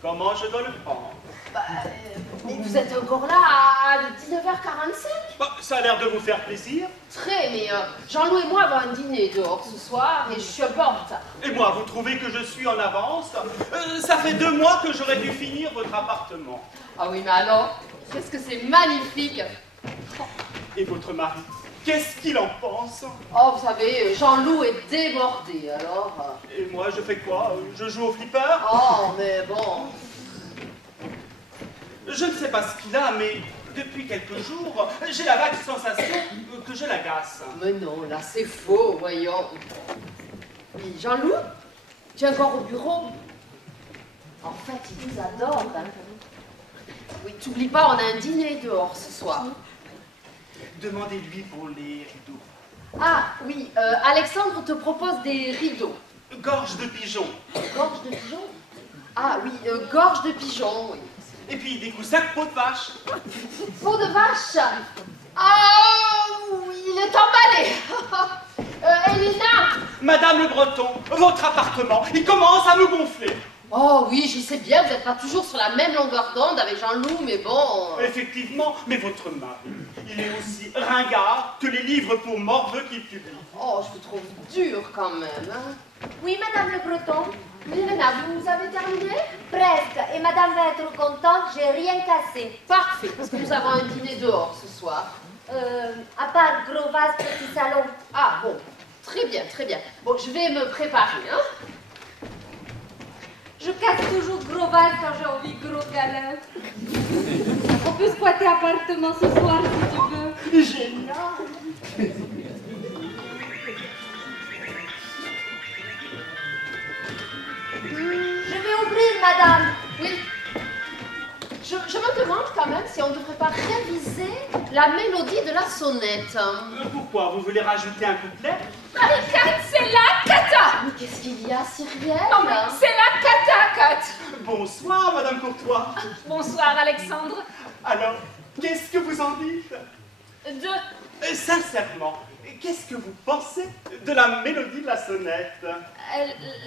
Comment je dois le prendre? Mais vous êtes encore là à 19h45? Bah, ça a l'air de vous faire plaisir. Très, mais Jean-Loup et moi avons un dîner dehors ce soir et je suis un peu en retard. Et moi, vous trouvez que je suis en avance? Ça fait 2 mois que j'aurais dû finir votre appartement. Ah oui, mais alors, qu'est-ce que c'est magnifique! Et votre mari, qu'est-ce qu'il en pense? Oh, vous savez, Jean-Loup est débordé, alors... Et moi, je fais quoi? Je joue au flipper? Oh, mais bon... Je ne sais pas ce qu'il a, mais depuis quelques jours, j'ai la vague sensation que je l'agace. Mais non, là, c'est faux, voyons. Oui, Jean-Loup, tu es encore au bureau? En fait, il vous adore, hein. Oui, t'oublies pas, on a un dîner dehors ce soir. Demandez-lui pour les rideaux. Ah, oui, Alexandre te propose des rideaux. Gorge de pigeon. Gorge de pigeon? Ah oui, gorge de pigeon, oui. Et puis des coussins peau de vache. Peau de vache? Ah, oui, il est emballé. Elena! Madame Le Breton, votre appartement, il commence à me gonfler. Oh oui, je sais bien, vous n'êtes pas toujours sur la même longueur d'onde avec Jean-Loup, mais bon... Effectivement, mais votre mari, il est aussi ringard que les livres pour morveux qu'il publie. Oh, je vous trouve dur quand même, hein. Oui, Madame Le Breton. Oui, Elena, vous avez terminé? Presque. Et Madame va être contente, j'ai rien cassé. Parfait, parce que nous avons un dîner dehors ce soir. À part gros vase, petit salon. Ah bon, très bien, très bien. Bon, je vais me préparer, hein. Je casse toujours gros vase quand j'ai envie de gros câlin. On peut squatter appartement ce soir si tu veux. Génial. Je vais ouvrir, madame. Oui. Je me demande quand même si on ne devrait pas réviser la mélodie de la sonnette. Pourquoi? Vous voulez rajouter un couplet? Marie-Cat, c'est la cata! Mais qu'est-ce qu'il y a, Cyrielle? Non mais c'est la cata, Cat! Bonsoir, Madame Courtois. Bonsoir, Alexandre. Alors, qu'est-ce que vous en dites? Sincèrement, qu'est-ce que vous pensez de la mélodie de la sonnette?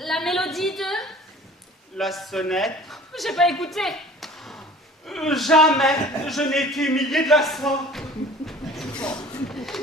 La mélodie de... La sonnette? J'ai pas écouté. Jamais je n'ai été humilié de la sorte.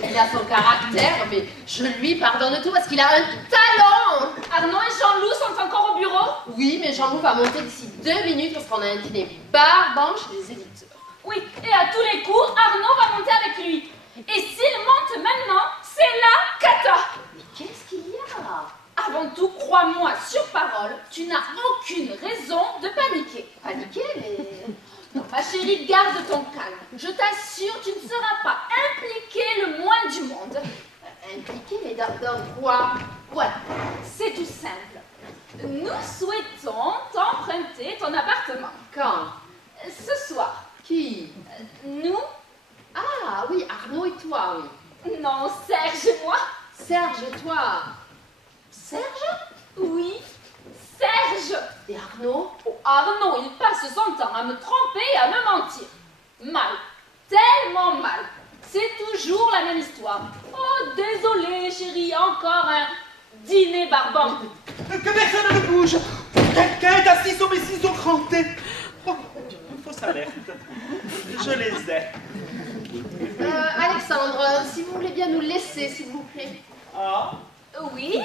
Il a son caractère, mais je lui pardonne tout parce qu'il a un talent. Arnaud et Jean-Loup sont encore au bureau? Oui, mais Jean-Loup va monter d'ici 2 minutes parce qu'on a un dîner barbant chez les éditeurs. Oui, et à tous les coups, Arnaud va monter avec lui. Et s'il monte maintenant, c'est la cata. Mais qu'est-ce qu'il y a? Avant tout, crois-moi sur parole, tu n'as aucune raison de paniquer. Paniquer, mais... Non, ma chérie, garde ton calme. Je t'assure, tu ne seras pas impliquée le moins du monde. Impliqué, mais dans quoi? Voilà, c'est tout simple. Nous souhaitons t'emprunter ton appartement. Quand? Ce soir. Qui? Nous? Ah oui, Arnaud et toi, oui. Non, Serge et moi. Serge et toi. Serge? Oui, Serge. Et Arnaud? Oh, Arnaud, il passe son temps à me tromper et à me mentir. Mal, tellement mal. C'est toujours la même histoire. Oh, désolé, chérie, encore un dîner barbant. Que personne ne bouge. Quelqu'un est assis sur mes ciseaux crantés. Oh, fausse alerte. Je les ai. Alexandre, si vous voulez bien nous laisser, s'il vous plaît. Ah? Oui?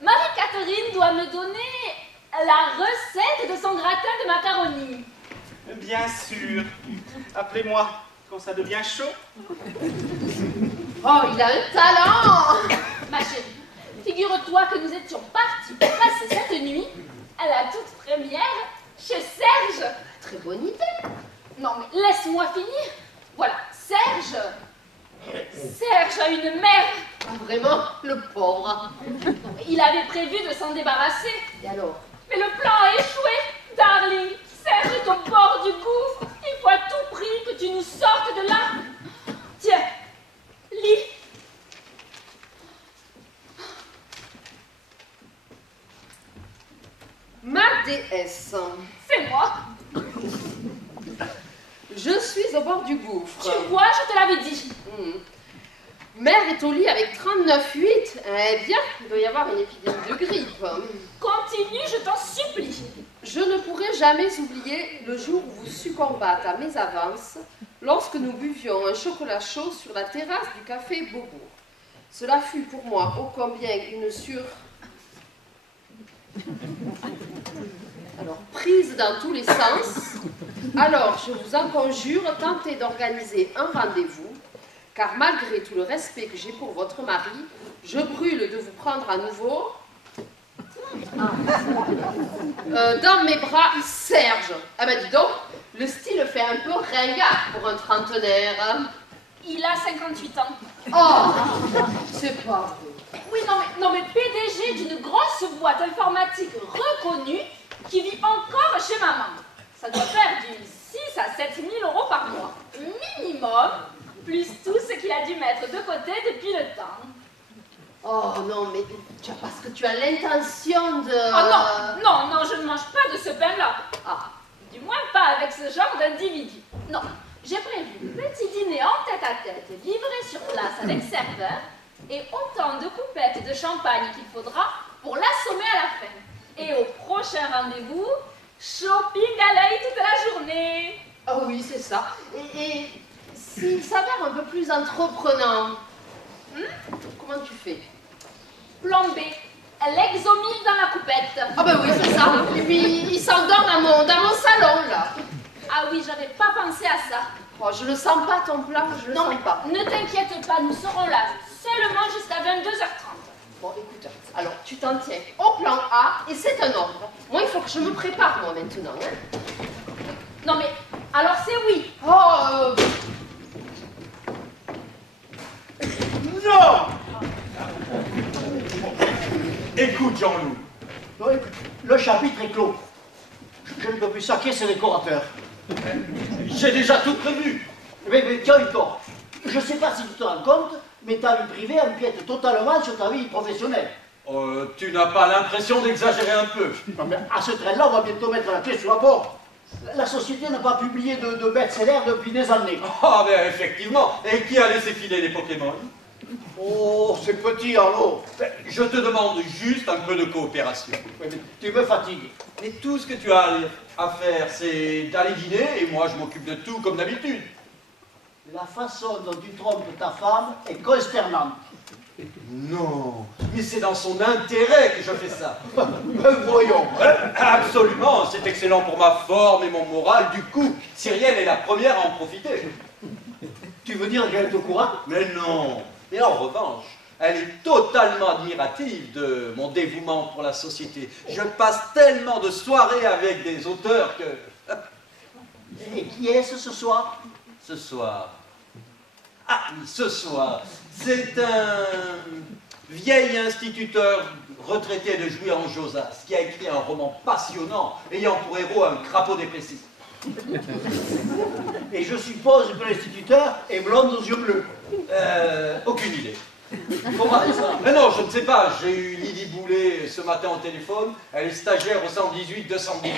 Marie-Catherine doit me donner la recette de son gratin de macaroni. Bien sûr. Appelez-moi quand ça devient chaud. Oh, il a un talent! Ma chérie, figure-toi que nous étions partis passer cette nuit à la toute première chez Serge. Très bonne idée. Non, mais laisse-moi finir. Voilà, Serge a une mère. Ah, vraiment, le pauvre. Il avait prévu de s'en débarrasser. Et alors? Mais le plan a échoué, darling. Serge est au bord du gouffre. Il faut à tout prix que tu nous sortes de là. Tiens, lis. Ma déesse. C'est moi. Je suis au bord du gouffre. Tu vois, je te l'avais dit. Mère est au lit avec 39,8. Eh bien, il doit y avoir une épidémie de grippe. Continue, je t'en supplie. Je ne pourrai jamais oublier le jour où vous succombâtes à mes avances lorsque nous buvions un chocolat chaud sur la terrasse du café Beaubourg. Cela fut pour moi ô combien une Alors, prise dans tous les sens. Alors, je vous en conjure, tentez d'organiser un rendez-vous, car malgré tout le respect que j'ai pour votre mari, je brûle de vous prendre à nouveau dans mes bras, Serge. Ah ben dis donc, le style fait un peu ringard pour un trentenaire. Il a 58 ans. Oh, c'est pas vrai. Oui, non mais PDG d'une grosse boîte informatique reconnue qui vit encore chez maman. Ça doit faire du 6 à 7 000 € par mois. Minimum, plus tout ce qu'il a dû mettre de côté depuis le temps. Oh non, mais parce que tu as l'intention de... Oh non, je ne mange pas de ce pain-là. Ah, du moins pas avec ce genre d'individu. Non, j'ai prévu petit dîner en tête-à-tête, livré sur place avec serveur, et autant de coupettes de champagne qu'il faudra pour l'assommer à la fin. Et au prochain rendez-vous, shopping à l'œil toute la journée. Oh oui, c'est ça. Et s'il s'avère un peu plus entreprenant, comment tu fais? Plan B, l'exomile dans la coupette. Ah ben oui, c'est ça. Et puis, il s'endort dans mon salon, là. Ah oui, j'avais pas pensé à ça. Oh, je le sens pas, ton plan, je le sens pas. Ne t'inquiète pas, nous serons là seulement jusqu'à 22h30. Bon, écoute, alors, tu t'en tiens au plan A, et c'est un ordre. Moi, il faut que je me prépare, moi, maintenant. Hein. Non mais, alors c'est oui. Oh, Non! Écoute, Jean-Loup. Non, écoute, le chapitre est clos. Je ne peux plus saquer ces décorateurs. J'ai déjà tout prévu. Mais tiens, Hector, je ne sais pas si tu te rends compte, mais ta vie privée empiète totalement sur ta vie professionnelle. Tu n'as pas l'impression d'exagérer un peu? Non, mais à ce train-là, on va bientôt mettre la clé sous la porte. La société n'a pas publié de best-seller depuis des années. Ah, ben effectivement. Et qui a laissé filer les Pokémon? Oh, c'est petit, Arnaud. Je te demande juste un peu de coopération. Mais tu me fatigues. Et tout ce que tu as à faire, c'est d'aller dîner, et moi je m'occupe de tout comme d'habitude. La façon dont tu trompes ta femme est consternante. Non, mais c'est dans son intérêt que je fais ça. Voyons. Absolument, c'est excellent pour ma forme et mon moral. Du coup, Cyrielle est la première à en profiter. Tu veux dire qu'elle est au courant? Mais non. Et en revanche, elle est totalement admirative de mon dévouement pour la société. Je passe tellement de soirées avec des auteurs que... Et qui est-ce ce soir? Ce soir... Ah oui, ce soir, c'est un vieil instituteur retraité de Jouy en Josas qui a écrit un roman passionnant ayant pour héros un crapaud dépressif. Et je suppose que l'instituteur est blonde aux yeux bleus. Aucune idée. Comment ça? Mais non, je ne sais pas. J'ai eu Lydie Boulet ce matin au téléphone. Elle est stagiaire au 118-218.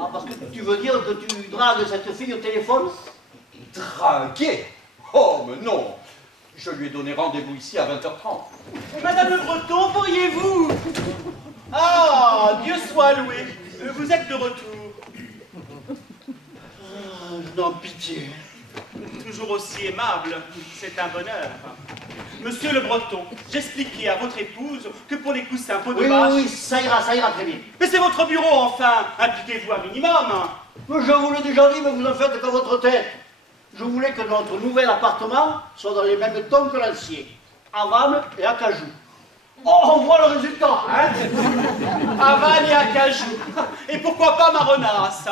Ah, parce que tu veux dire que tu dragues cette fille au téléphone? Draguer? Oh, mais non. Je lui ai donné rendez-vous ici à 20h30. Madame Le Breton, pourriez-vous... Ah, Dieu soit loué. Vous êtes de retour. Non, pitié. Toujours aussi aimable, c'est un bonheur. Monsieur Le Breton, j'expliquais à votre épouse que pour les coussins peau de Oui, vache... oui, ça ira très bien. Mais c'est votre bureau, enfin. Impliquez-vous un minimum. Mais je vous l'ai déjà dit, mais vous en faites qu'à votre tête. Je voulais que notre nouvel appartement soit dans les mêmes tons que l'ancien. À Vannes et à Cajou. Oh, on voit le résultat, hein? À Vannes et à Cajou. Et pourquoi pas Marronasse?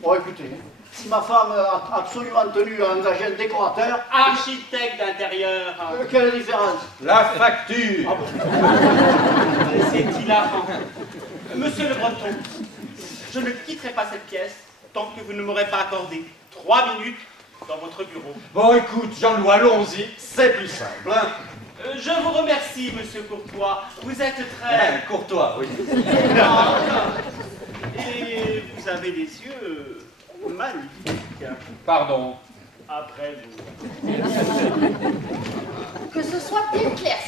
Bon, écoutez, si ma femme a absolument tenu à engager un décorateur... Architecte d'intérieur. Quelle différence? La facture. Ah bon. C'est hilarant. Monsieur le Breton, je ne quitterai pas cette pièce tant que vous ne m'aurez pas accordé 3 minutes dans votre bureau. Bon, écoute, Jean-Loup, allons-y. C'est plus simple. Hein? Je vous remercie, monsieur Courtois. Vous êtes très... Courtois, oui. Et vous avez des yeux magnifiques. Pardon. Après vous. Que ce soit bien clair,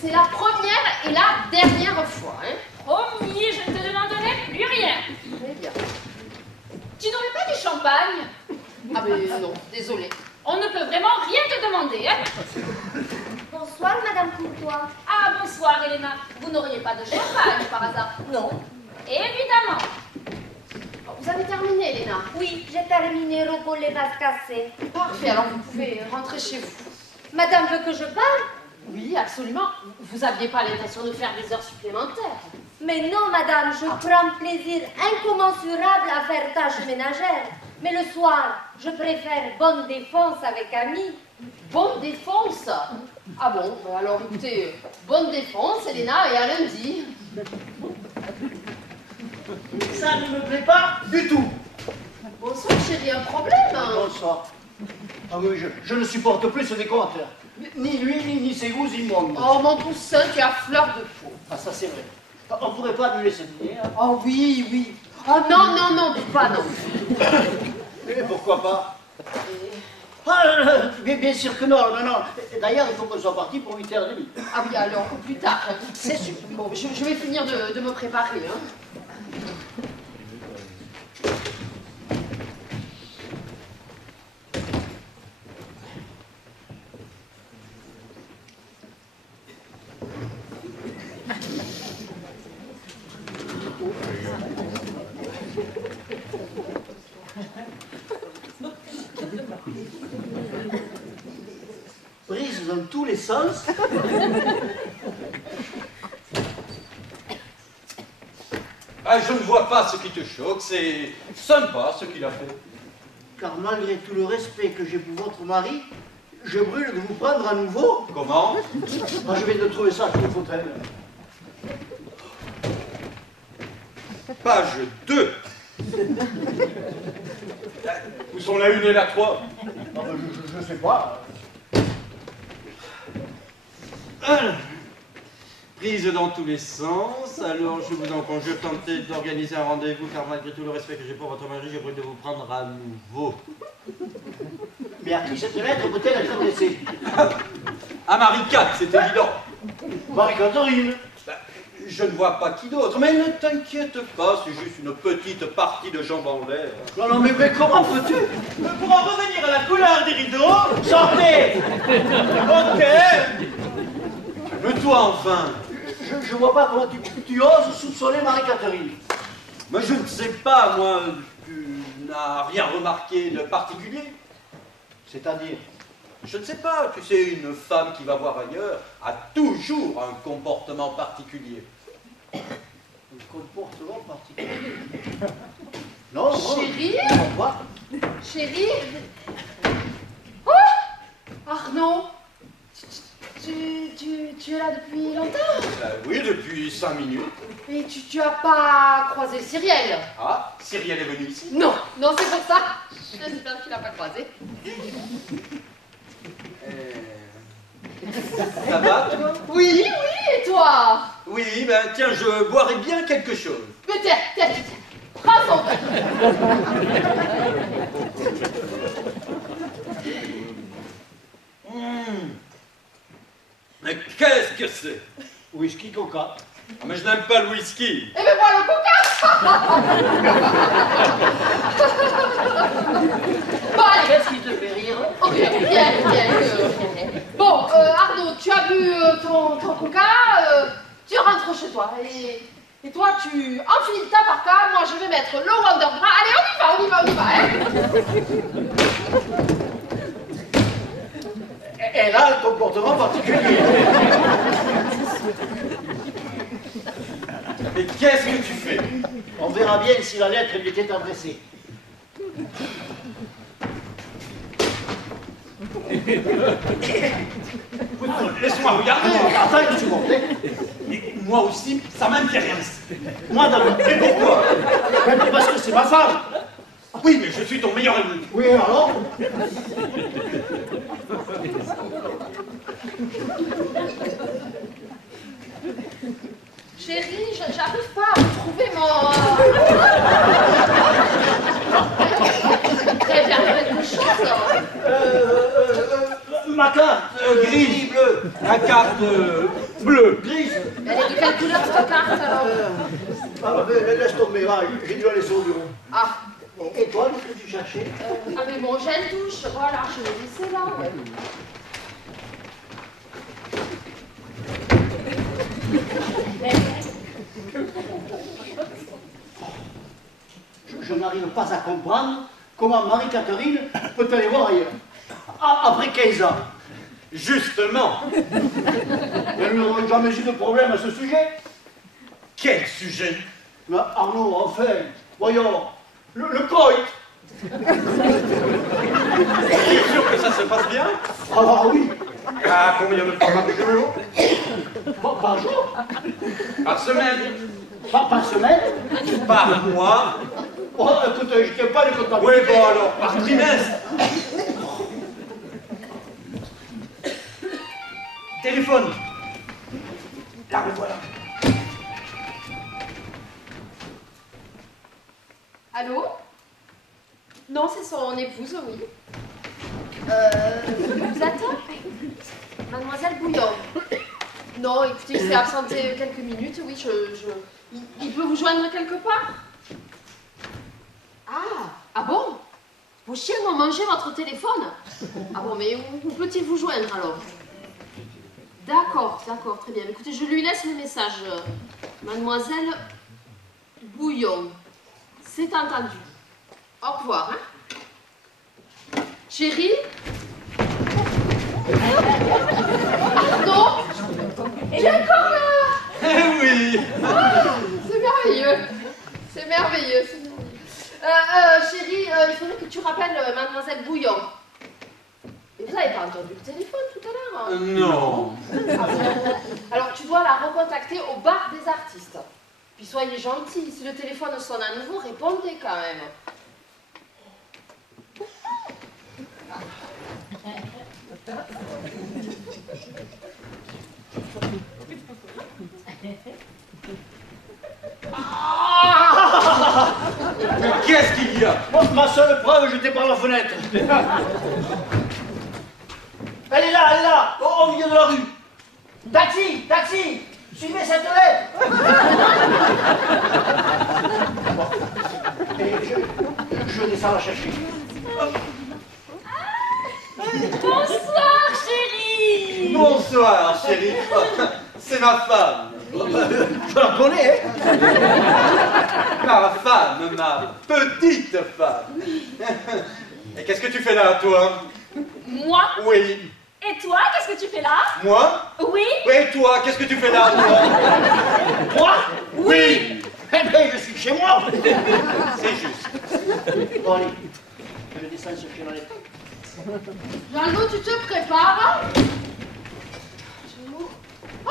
c'est la première et la dernière fois. Hein. Promis, je ne te demanderai plus rien. Très bien. Tu n'aurais pas du champagne? Ah ben non, désolée. On ne peut vraiment rien te demander, hein? Bonsoir, Madame Courtois. Ah, bonsoir, Elena. Vous n'auriez pas de champagne, par hasard? Non. Évidemment. Vous avez terminé, Elena? Oui, j'ai terminé, Rocco les vases cassés. Parfait, alors vous pouvez rentrer chez vous. Madame veut que je parle? Oui, absolument. Vous n'aviez pas l'intention de faire des heures supplémentaires. Mais non, madame, je prends plaisir incommensurable à faire tâches ménagères. Mais le soir, je préfère bonne défense avec amis. Bonne défense? Ah bon, bah alors écoutez, bonne défense, Elena, et à lundi. Ça ne me plaît pas du tout. Bonsoir, chérie, un problème? Bonsoir. Ah oui, je ne supporte plus ce décorateur. Ni lui, ni ses goûts immondes. Oh, mon poussin, tu as fleur de peau. Ah, ça c'est vrai. On ne pourrait pas lui laisser dîner, hein? Oh oui, oui. Oh non, non, non, pas non. Et pourquoi pas? Bien sûr que non, non, non. D'ailleurs, il faut qu'on soit parti pour 8h30. Ah oui, alors, plus tard. C'est sûr. Bon, je vais finir de me préparer, hein. Prise dans tous les sens. Ah, je ne vois pas ce qui te choque, c'est sympa ce qu'il a fait. Car malgré tout le respect que j'ai pour votre mari, je brûle de vous prendre à nouveau. Comment? Ah, je viens de trouver ça sur le fauteuil. Page 2. Où sont la 1 et la 3? Ah, ben, je ne sais pas. Prise dans tous les sens, alors je vous en conjure, tentez d'organiser un rendez-vous, car malgré tout le respect que j'ai pour votre mari, je brûle de vous prendre à nouveau. Mais à qui cette lettre peut-elle être adressée? À Marie IV, c'est évident. Marie-Catherine. Je ne vois pas qui d'autre, mais ne t'inquiète pas, c'est juste une petite partie de jambes en l'air. Non, non, mais comment peux-tu? Pour en revenir à la couleur des rideaux, Sortez! ok. Mais toi, enfin. Je vois pas comment tu oses soupçonner Marie-Catherine. Mais je ne sais pas, moi, tu n'as rien remarqué de particulier? C'est-à-dire? Je ne sais pas, tu sais, une femme qui va voir ailleurs a toujours un comportement particulier. Un comportement particulier? Non, non. Chérie? Je vois pas. Chérie? Oh! Arnaud? Tu es là depuis longtemps? Oui, depuis 5 minutes. Et tu as pas croisé Cyrielle? Ah, Cyrielle est venue ici? Non, non, c'est pour ça. J'espère que tu l'as pas croisé. Ça va, toi? Oui, oui, et toi? Oui, ben tiens, je boirais bien quelque chose. Mais tiens. Prends son verre. Mais qu'est-ce que c'est? Whisky, coca. Ah, mais je n'aime pas le whisky. Eh ben voilà le coca. Bon, allez. Qu'est-ce qui te fait rire? Ok, bien. Bon, Arnaud, tu as bu ton coca, tu rentres chez toi et Et toi, tu enfiles ta parka, moi je vais mettre le Wonderbra. Allez, on y va, hein. Elle a un comportement particulier. Mais qu'est-ce que tu fais? On verra bien si la lettre lui était adressée. Laisse-moi regarder. Attends une seconde. Et moi aussi, ça m'intéresse. Moi d'abord. Et pourquoi? Mais parce que c'est ma femme. Oui, mais je suis ton meilleur ami. Oui, alors? Chérie, j'arrive pas à retrouver mon... Vous avez perdu quelque chose. Ma carte Grise, bleue. La carte bleue. grise. Elle est de quelle couleur cette carte alors? Laisse tomber, va, j'ai dû la laisser au bureau. Ah, Et toi, qu'est-ce que tu cherchais? mais mon gel douche, voilà, je l'ai laissé là. Je n'arrive pas à comprendre comment Marie-Catherine peut aller voir ailleurs. Après 15 ans. Justement. Mais nous n'avons jamais eu de problème à ce sujet. Quel sujet? Mais Arnaud, enfin, voyons, le coït. T'es sûr que ça se passe bien? Ah oui, Ah, combien de fois par jour? par jour, Par semaine? par semaine. Par mois? Oh, écoute, je ne tiens pas les Oui, comptabilités. bon alors, par trimestre? Téléphone. Là, me voilà. Allô? Non, c'est son épouse, oui. Vous êtes Mademoiselle Bouillon. Non, écoutez, il s'est absenté quelques minutes, oui, il peut vous joindre quelque part? Ah bon? Vos chiens ont mangé votre téléphone? Ah bon, mais où peut-il vous joindre alors? D'accord, très bien. Écoutez, je lui laisse le message. Mademoiselle Bouillon, c'est entendu. Au revoir, hein? Chérie? Pardon? Il est encore là! Eh oui! C'est merveilleux. C'est merveilleux. Chérie, il faudrait que tu rappelles Mademoiselle Bouillon. Et vous n'avez pas entendu le téléphone tout à l'heure? Non. Alors, tu dois la recontacter au bar des artistes. Puis soyez gentils, si le téléphone sonne à nouveau, répondez quand même. Mais qu'est-ce qu'il y a? Ma seule preuve, j'étais par la fenêtre. Elle est là, au milieu de la rue. Taxi, suivez cette lettre. Bon. Et je descends la chercher. Bonsoir, chérie. Bonsoir, chérie. C'est ma femme. Je la connais, hein. Ma femme, ma petite femme. Et qu'est-ce que tu fais là, toi? Moi? Oui. Et toi, qu'est-ce que tu fais là? Moi? Oui? Et toi, qu'est-ce que tu fais là, toi? Moi? Oui. Eh bien, je suis chez moi. C'est juste. Bon, allez, je descends chercher la lettre. Jean-Loup, tu te prépares? Jean-Loup? Oh!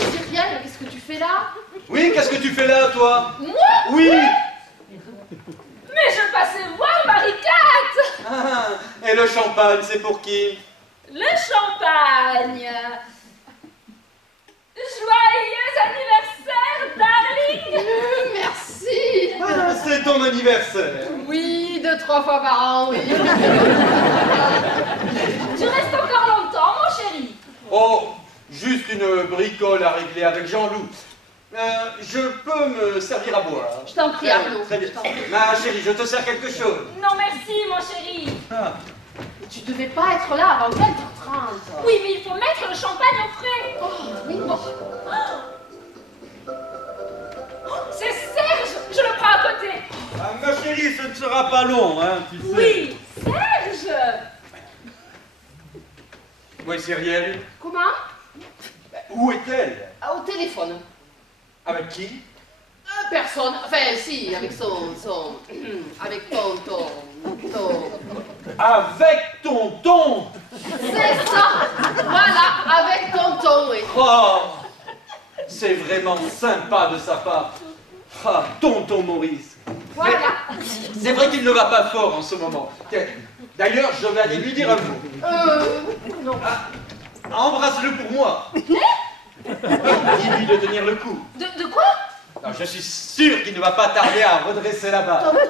Cyrielle, qu'est-ce que tu fais là? Oui, qu'est-ce que tu fais là, toi? Moi? Oui. Mais je passais voir Marie-Cat. Ah, et le champagne, c'est pour qui? Le champagne. Joyeux anniversaire, darling. Merci. Ah, c'est ton anniversaire. Oui, 2-3 fois par an, oui. Tu restes encore longtemps, mon chéri? Oh, juste une bricole à régler avec Jean-Loup. Je peux me servir à boire. Je t'en prie, Arnaud. Très bien. Je t'en prie. Ma chérie, je te sers quelque chose. Non, merci, mon chéri. Ah. Tu devais pas être là avant 20h30. Oui, mais il faut mettre le champagne au frais. Oui. chérie, ce ne sera pas long, hein, tu sais. Oui, Serge. Oui, Cyrielle, Comment? où est-elle? Ah, au téléphone. Avec qui? Personne. Enfin, si, avec avec ton. Avec tonton. C'est ça. Voilà, avec tonton, oui. Oh, c'est vraiment sympa de sa part. Ah, tonton Maurice. Voilà. C'est vrai qu'il ne va pas fort en ce moment. D'ailleurs, je vais aller lui dire un mot. Non. Embrasse-le pour moi. Dis-lui de tenir le coup. De quoi? Non, je suis sûr qu'il ne va pas tarder à redresser la barre. Non,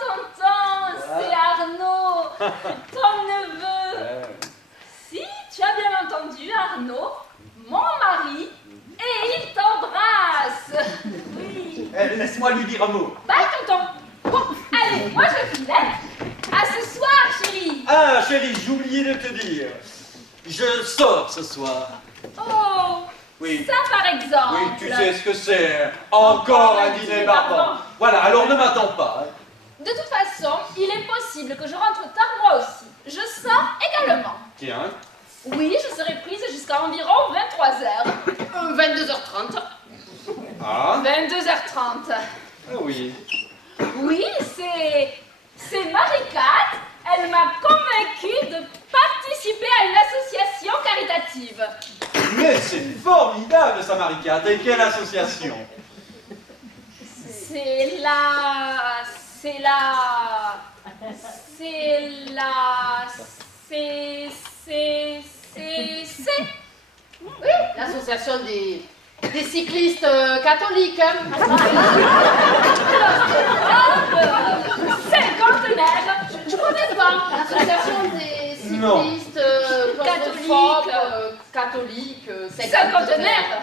tonton, c'est Arnaud, ton neveu. Si, tu as bien entendu, Arnaud, mon mari, et il t'embrasse. Oui. Laisse-moi lui dire un mot. Bye, tonton. Bon, allez, moi je file. À ce soir, chérie. Ah, chérie, j'ai oublié de te dire. Je sors ce soir. Oh, Oui. ça par exemple. Oui, tu sais ce que c'est. Encore un dîner barbant. Voilà, alors ne m'attends pas. De toute façon, il est possible que je rentre tard moi aussi. Je sors également. Tiens. Oui, je serai prise jusqu'à environ 23h. 22h30. Ah. 22h30. Ah oui. Oui, c'est Marie-Cat. Elle m'a convaincue de participer à une association caritative. Mais c'est formidable, ça, Marie-Cat. Et quelle association? C'est Oui, l'association des cyclistes catholiques. Hein. Cinquantenaire. Je connais pas. L'association des cyclistes catholiques. Cinquantenaire.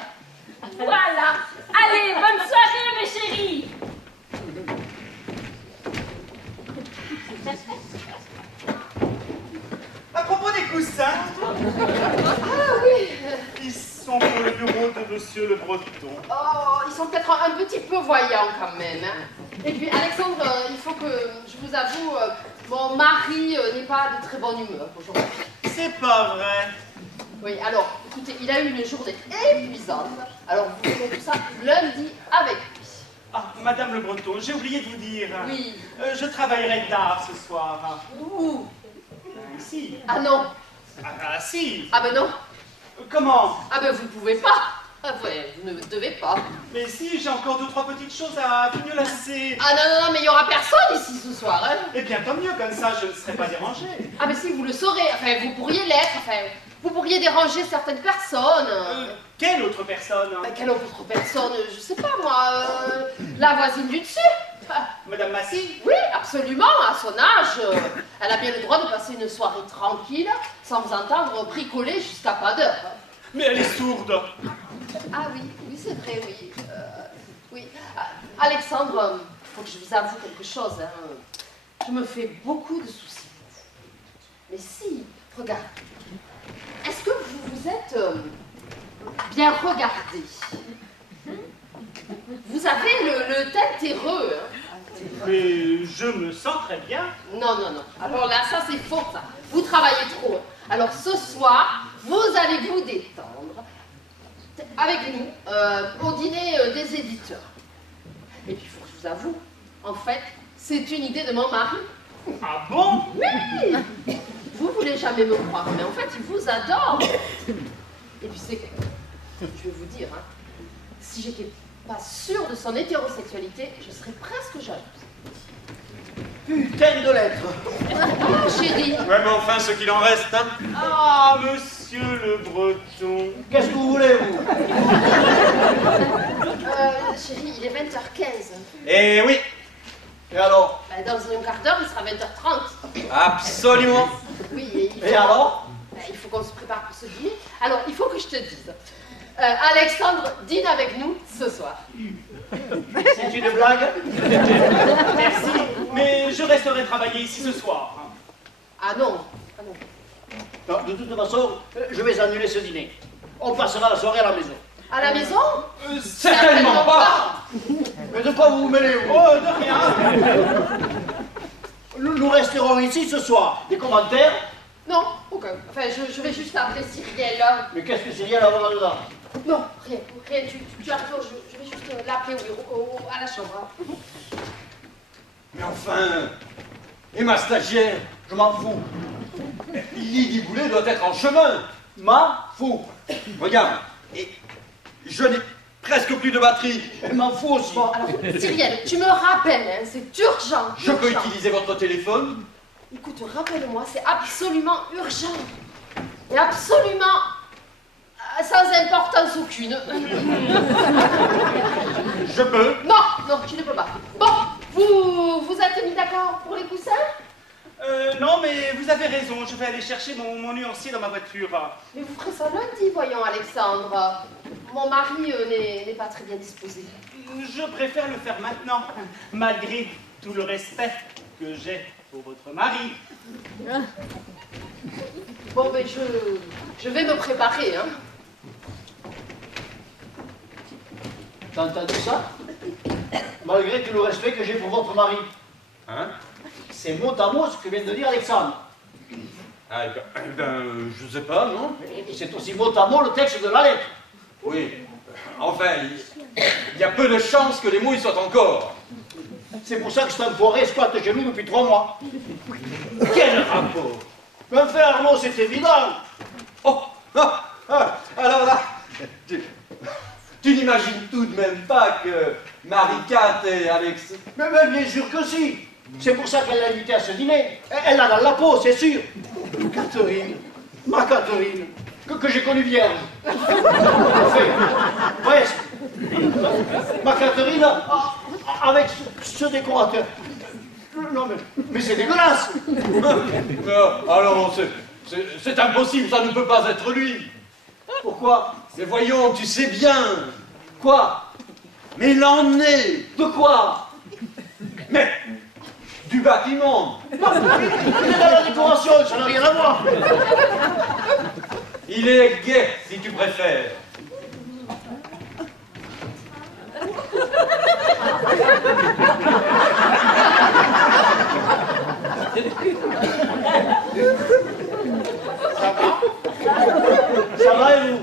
Voilà. Allez, bonne soirée, mes chéris. À propos des coussins, Ah oui. ils sont pour le bureau de Monsieur le Breton. Oh, ils sont peut-être un petit peu voyants quand même. Hein. Et puis Alexandre, il faut que je vous avoue, mon mari n'est pas de très bonne humeur aujourd'hui. C'est pas vrai. Oui, alors, écoutez, il a eu une journée épuisante. Alors, vous verrez tout ça lundi avec lui. Ah, Madame le Breton, j'ai oublié de vous dire. Oui. Je travaillerai tard ce soir. Ouh. Si. Ah non. Ah, si. Ah ben non. Comment? Ah ben vous pouvez pas. Ah ouais, vous ne devez pas. Mais si, j'ai encore 2-3 petites choses à fignolasser. Ah non, mais il y aura personne ici ce soir, hein. Eh bien, tant mieux, comme ça, je ne serai pas dérangé. Ah mais si, vous le saurez. Enfin, vous pourriez l'être. Enfin, vous pourriez déranger certaines personnes. Quelle autre personne? Quelle autre personne? Je sais pas moi. La voisine du dessus. Madame Massy? Oui, absolument. À son âge, elle a bien le droit de passer une soirée tranquille sans vous entendre bricoler jusqu'à pas d'heure. Mais elle est sourde. Ah oui, c'est vrai, oui. Oui. Alexandre, il faut que je vous avoue quelque chose. Hein. Je me fais beaucoup de soucis. Mais si, regarde. Est-ce que vous vous êtes bien regardé? Vous avez le teint terreux. Hein. Mais je me sens très bien. Non. Alors là, ça c'est faux, ça. Vous travaillez trop. Alors ce soir, vous allez vous détendre avec nous au dîner des éditeurs. Et puis il faut que je vous avoue, en fait, c'est une idée de mon mari. Ah bon? Oui. Vous voulez jamais me croire, mais en fait, il vous adore. Et puis c'est que, je vais vous dire, hein, si j'étais pas sûre de son hétérosexualité, je serais presque jalouse. Putain de lettres. Ah, chérie. Ouais, mais enfin, ce qu'il en reste, hein. Ah, Monsieur le Breton. Qu'est-ce que vous voulez, vous? Chérie, il est 20h15. Eh oui, Et alors? Ben, dans un quart d'heure, il sera 20h30. absolument. Oui, Et alors? Ben, il faut qu'on se prépare pour ce dîner. Alors, il faut que je te dise. Alexandre dîne avec nous ce soir. C'est une blague? Merci, mais je resterai travailler ici ce soir. Ah non. Non, de toute façon, je vais annuler ce dîner. On passera la soirée à la maison. À la maison? Certainement pas. Mais de quoi vous vous mêlez, vous? Oh, de rien. Nous resterons ici ce soir. Des commentaires? Non, aucun. Enfin, je vais juste appeler Cyrielle. Mais qu'est-ce que Cyrielle a à voir là-dedans? Non, rien. Tu as raison, je vais juste l'appeler à la chambre. Mais enfin, et ma stagiaire? Je m'en fous. Lydie Boulet doit être en chemin. Ma fou. Regarde, et je n'ai presque plus de batterie. Je m'en fous aussi. Bon, alors, Cyrielle, tu me rappelles, hein, c'est urgent. Je peux urgent. utiliser votre téléphone? Écoute, rappelle-moi, c'est absolument urgent. Et absolument sans importance aucune. Je peux. Non, tu ne peux pas. Bon, vous êtes mis d'accord pour les coussins? Non, mais vous avez raison, je vais aller chercher mon nuancier dans ma voiture. Mais vous ferez ça lundi, voyons, Alexandre. Mon mari n'est pas très bien disposé. Je préfère le faire maintenant, malgré tout le respect que j'ai pour votre mari. Bon, mais je vais me préparer, hein. T'as entendu ça? Malgré tout le respect que j'ai pour votre mari. Hein? C'est mot à mot ce que vient de dire Alexandre. Ah, je sais pas, non? Et c'est aussi mot à mot le texte de la lettre. Oui. Enfin, il y a peu de chances que les mots y soient encore. C'est pour ça que cet enfoiré squatte chez nous depuis 3 mois. Quel rapport? Mais enfin, Arnaud, c'est évident. Oh! Alors là, tu n'imagines tout de même pas que Marie-Cat et Alex... Mais bien sûr que si. C'est pour ça qu'elle l'a invité à ce dîner. Elle l'a dans la peau, c'est sûr. Catherine, ma Catherine, que j'ai connue vierge. Enfin, presque. Ma Catherine, avec ce décorateur. Non, mais c'est dégueulasse. Alors, c'est impossible, ça ne peut pas être lui. Pourquoi? Mais voyons, tu sais bien. Quoi? Mais il en est. De quoi? Mais du bâtiment. Il est dans la décoration, ça n'a rien à voir. Il est gai, si tu préfères. Ça va? Ça va et vous?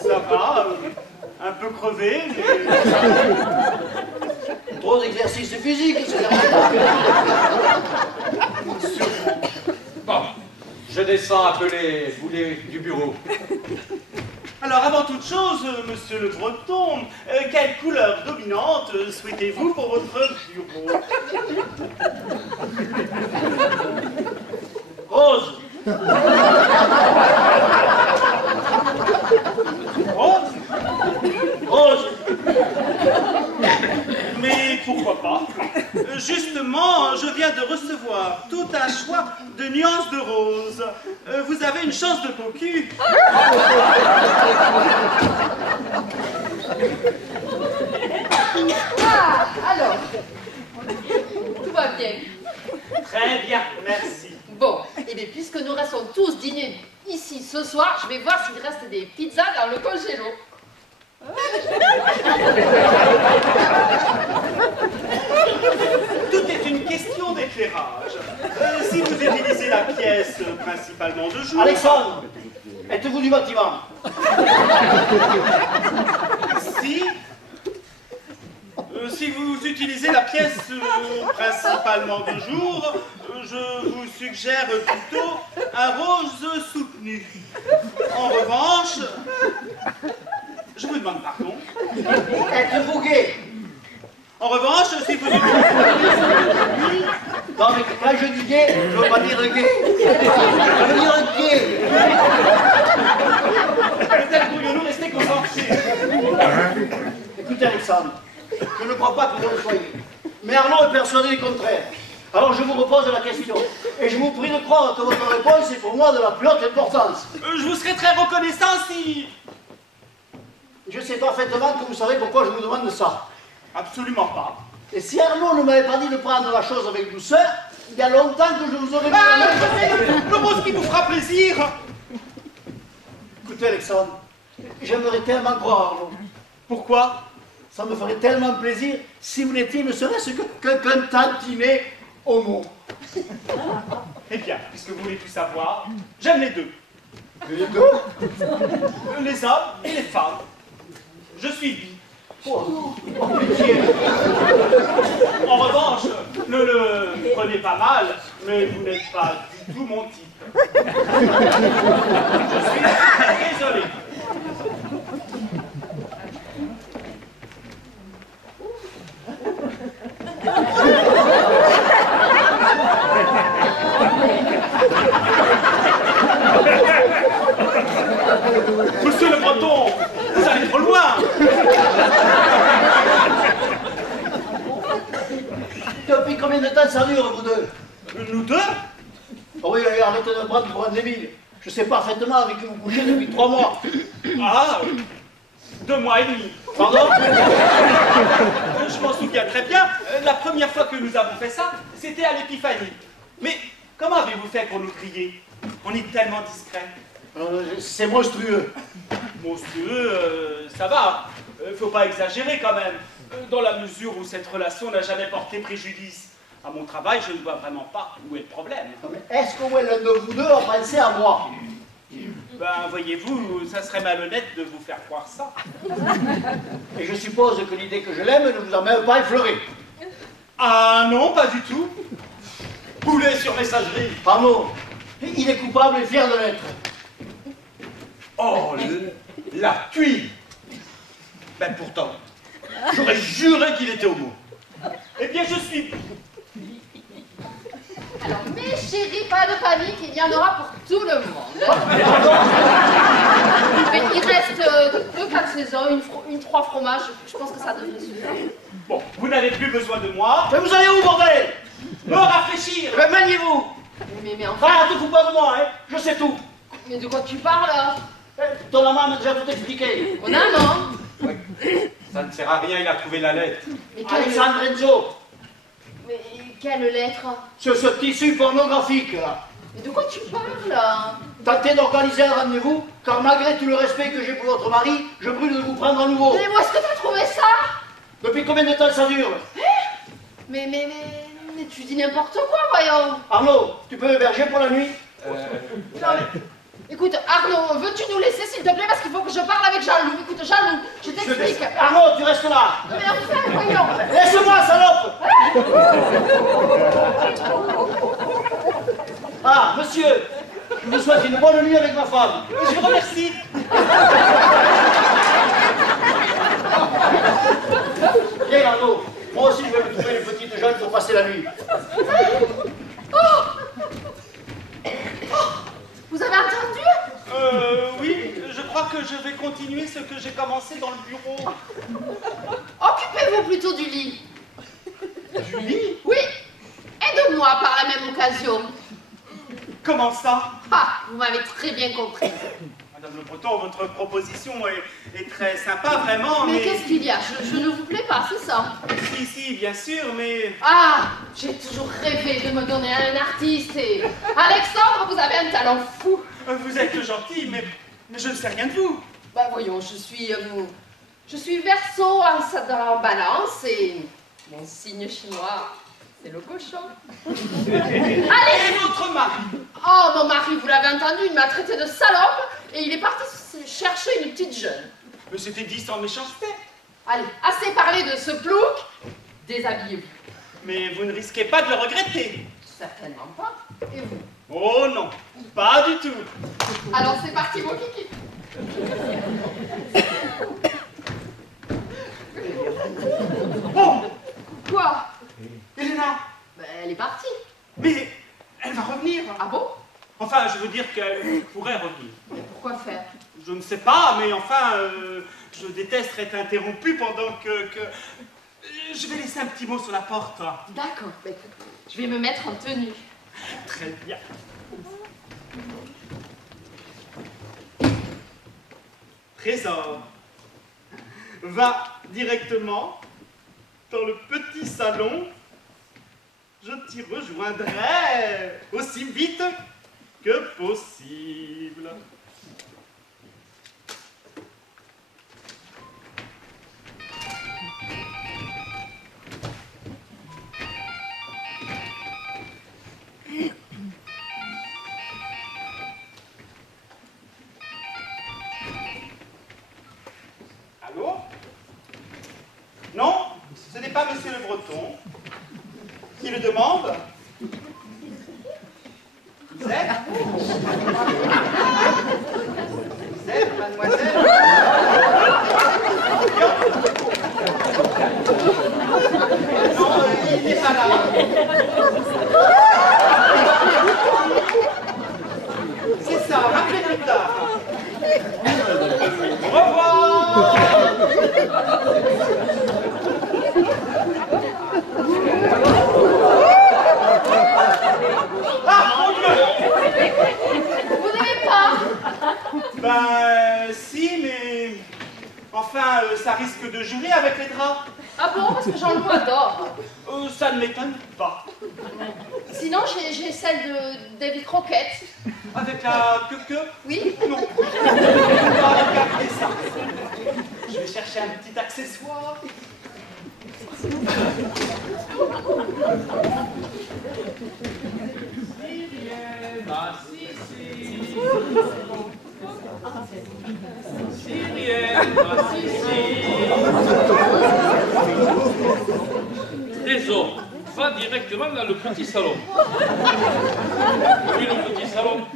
Ça va, un peu crevé, mais... Trop d'exercices physiques, c'est Bon, je descends appeler Boulet du bureau. Alors, avant toute chose, monsieur le Breton, quelle couleur dominante souhaitez-vous pour votre bureau? Rose. Rose? Rose. Mais pourquoi pas? Justement, je viens de recevoir tout un choix de nuances de rose. Vous avez une chance de cocu. Ah, alors, tout va bien. Très bien, merci. Bon, et bien puisque nous restons tous dîner ici ce soir, je vais voir s'il reste des pizzas dans le congélo. Tout est une question d'éclairage. Si vous utilisez la pièce principalement de jour... Alexandre, êtes-vous du bâtiment? Si vous utilisez la pièce principalement de jour, je vous suggère plutôt un rose soutenu. En revanche, je vous demande pardon. Êtes-vous gay? En revanche, si vous utilisez... Non, mais quand je dis gay, je veux pas dire gay. Je veux dire gay. Peut-être pourrions-nous rester concentrés. Écoutez, Alexandre, je ne crois pas que vous le soyez. Mais Arnaud est persuadé du contraire. Alors je vous repose la question. Et je vous prie de croire que votre réponse est pour moi de la plus haute importance. Je vous serais très reconnaissant si... Je sais parfaitement que vous savez pourquoi je vous demande ça. Absolument pas. Et si Arnaud ne m'avait pas dit de prendre la chose avec douceur, il y a longtemps que je vous aurais mis la main. Le rose qui vous fera plaisir. Écoutez, Alexandre, J'aimerais tellement croire, Arnaud. Pourquoi? Ça me ferait tellement plaisir si vous n'étiez ne serait-ce qu'un tantinet homo. Eh bien, puisque vous voulez tout savoir, j'aime les deux. Les deux? Les hommes et les femmes. Je suis bi. Oh, pitié. En revanche, ne le prenez pas mal, mais vous n'êtes pas du tout mon type. Je suis désolé. Monsieur le Breton, vous allez trop loin. Depuis combien de temps ça dure, vous deux? Nous deux? Oh oui, arrêtez de me prendre pour un débile. Je sais parfaitement avec qui vous couchez depuis 3 mois. Ah, 2 mois et demi. Pardon? Je m'en souviens très bien. La première fois que nous avons fait ça, c'était à l'Épiphanie. Mais comment avez-vous fait pour nous griller? On est tellement discrets. C'est monstrueux. Monstrueux, ça va. Faut pas exagérer quand même. Dans la mesure où cette relation n'a jamais porté préjudice. À mon travail, je ne vois vraiment pas où est le problème. Est-ce qu'au moins l'un de vous deux a pensé à moi? Ben, voyez-vous, ça serait malhonnête de vous faire croire ça. Et je suppose que l'idée que je l'aime ne vous a même pas effleuré. Ah non, pas du tout. Poulet sur messagerie. Arnaud, il est coupable et fier de l'être. Oh, la tuile. Ben pourtant, j'aurais juré qu'il était homo. Eh bien, je suis... Alors, mes chéris, pas de panique, il y en aura pour tout le monde. Mais il reste 2-4 saisons, 3 fromages, je pense que ça devrait suffire. Bon, vous n'avez plus besoin de moi. Mais vous allez où, bordel? Me rafraîchir. Mais maniez-vous. Mais enfin, Ah, te fous pas de moi, hein. Je sais tout. mais de quoi tu parles là? Ton amant m'a déjà tout expliqué. Mon amant? Ça ne sert à rien, il a trouvé la lettre. Mais Alexandre Renzo. mais quelle lettre? Ce tissu pornographique, là. Mais de quoi tu parles là? Tentez d'organiser un rendez-vous, car malgré tout le respect que j'ai pour votre mari, je brûle de vous prendre à nouveau. Mais où est-ce que t'as trouvé ça? Depuis combien de temps ça dure? Mais tu dis n'importe quoi, voyons. Arnaud, tu peux héberger pour la nuit? Non, mais... Écoute, Arnaud, veux-tu nous laisser, s'il te plaît, parce qu'il faut que je parle avec Jean-Loup. Écoute, Jean-Loup, je t'explique. Arnaud, tu restes là. Mais enfin, voyons. Laisse-moi, salope. Ah, monsieur, je vous souhaite une bonne nuit avec ma femme. Je vous remercie. Viens, Arnaud, moi aussi je vais me trouver une petite jeune pour passer la nuit. Vous avez entendu? Oui, je crois que je vais continuer ce que j'ai commencé dans le bureau. Occupez-vous plutôt du lit. Du lit? Oui, aide-moi par la même occasion. Comment ça? Ah, vous m'avez très bien compris. Madame Le Breton, votre proposition est très sympa, vraiment, Mais mais... qu'est-ce qu'il y a? Je ne vous plais pas, c'est ça? Si, bien sûr, mais... Ah, j'ai toujours rêvé de me donner à un artiste et... Alexandre, vous avez un talent fou. Vous êtes gentil, mais je ne sais rien de vous. Bah voyons, je suis Verseau en balance et mon signe chinois, c'est le cochon. Allez! Et votre mari? Oh, mon mari, vous l'avez entendu, il m'a traité de salope et il est parti chercher une petite jeune. Mais c'était dit sans méchanceté. Allez, assez parlé de ce plouc, déshabillez-vous. Mais vous ne risquez pas de le regretter. Certainement pas. Et vous? Oh non, pas du tout. Alors c'est parti, mon kiki. Oh, Quoi? Elena, Ben, elle est partie. mais elle va revenir. Ah bon? Enfin, je veux dire qu'elle pourrait revenir. Mais pourquoi faire? Je ne sais pas, mais enfin, je déteste être interrompu pendant que... Je vais laisser un petit mot sur la porte. D'accord, ben, écoute, je vais me mettre en tenue. Très bien. Trésor, va directement dans le petit salon. Je t'y rejoindrai aussi vite que possible. pas Monsieur Le Breton qui le demande. Vous êtes mademoiselle? Non, il n'est pas là. C'est ça, rappelez plus tard. Au revoir. Ah, mon Dieu! Vous n'aimez pas? Ben, si, mais... Enfin, ça risque de jurer avec les draps. Ah bon? Parce que Jean-Loup adore. Ça ne m'étonne pas. Sinon, j'ai celle de David Croquette. Avec la queue? Oui? Non. Regardez ça. Je vais chercher un petit accessoire. Trésor, va directement dans le petit salon. Oui, le petit salon.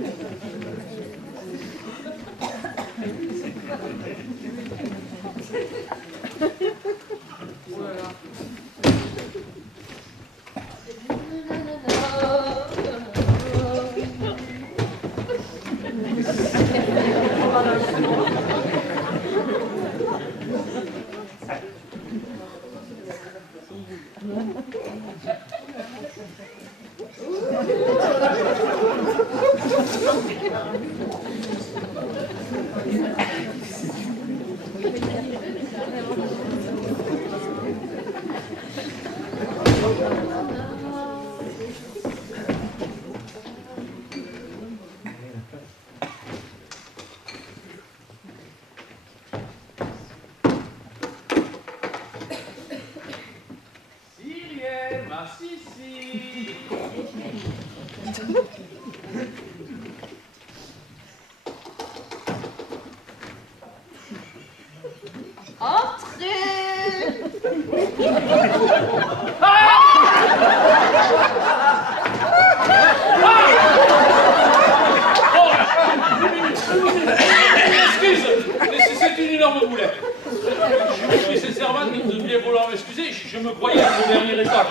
Je me croyais au dernier étage.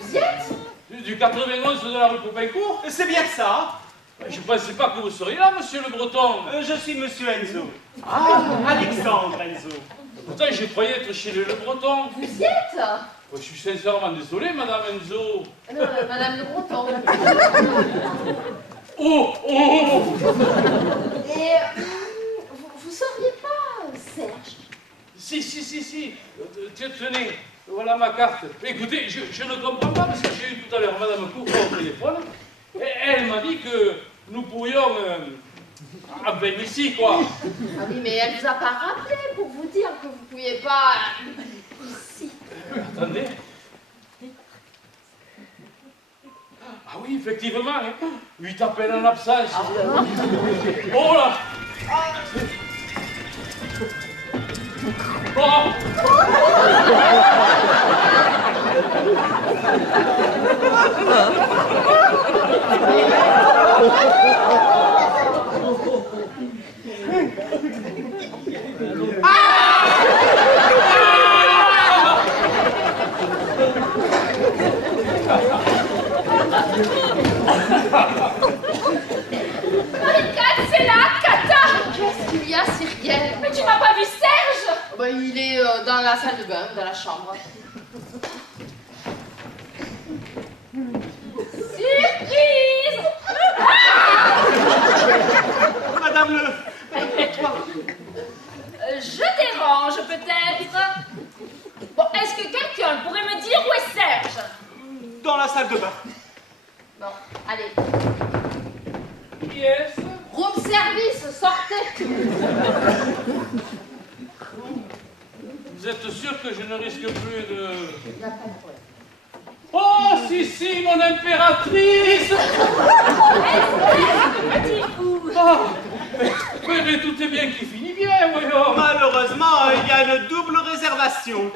Vous y êtes? Du 91 de la rue Popincourt. C'est bien ça. Je ne pensais pas que vous seriez là, monsieur Le Breton. Je suis monsieur Enzo. Ah, Alexandre Enzo. Pourtant, je croyais être chez Le Breton. Vous y êtes? Je suis sincèrement désolé, madame Enzo. Non, madame Le Breton. Oh, oh. Et vous seriez pas Serge? Si. Tenez, voilà ma carte. Écoutez, je ne comprends pas parce que j'ai eu tout à l'heure madame Courtois au téléphone. Et elle m'a dit que nous pourrions... venir ici, quoi. Ah oui, mais elle vous a pas rappelé pour vous dire que vous pouviez pas... ici. Attendez. Ah oui, effectivement, hein. 8 appels en absence. Oh là. Oh. Marie-Cate, c'est là, Cata! Qu'est-ce qu'il y a, Cyrielle? Mais tu m'as pas vu Serge? Bah, il est dans la salle de bain, dans la chambre. Surprise! Madame Le... Je dérange peut-être. Bon, est-ce que quelqu'un pourrait me dire où est Serge? Dans la salle de bain. Bon, allez. Yes. Room service, sortez. Vous êtes sûr que je ne risque plus de... Il n'y a pas de problème. Oh, si, mon impératrice! Petit fou! Oh, mais tout est bien qui finit bien. bien, voyons. Malheureusement, il y a une double réservation.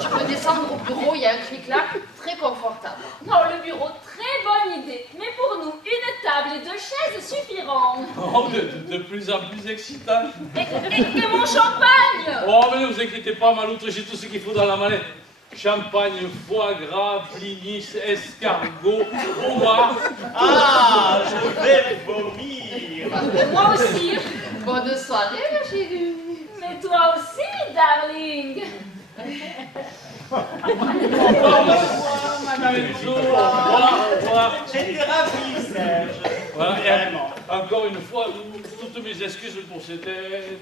Je peux descendre au bureau, il y a un clic-clac très confortable. Non, le bureau, très bonne idée. Mais pour nous, une table et 2 chaises suffiront. Oh, de plus en plus excitant. Et mon champagne. Oh, mais ne vous inquiétez pas, Maloutre, j'ai tout ce qu'il faut dans la mallette. Champagne, foie gras, blinis, escargot, homard. Ah, je vais vomir. Et moi aussi. Bonne soirée, ma chérie. Mais toi aussi, darling. Au revoir. J'étais ravi, Serge. Voilà, Vraiment. et encore une fois, toutes mes excuses pour cette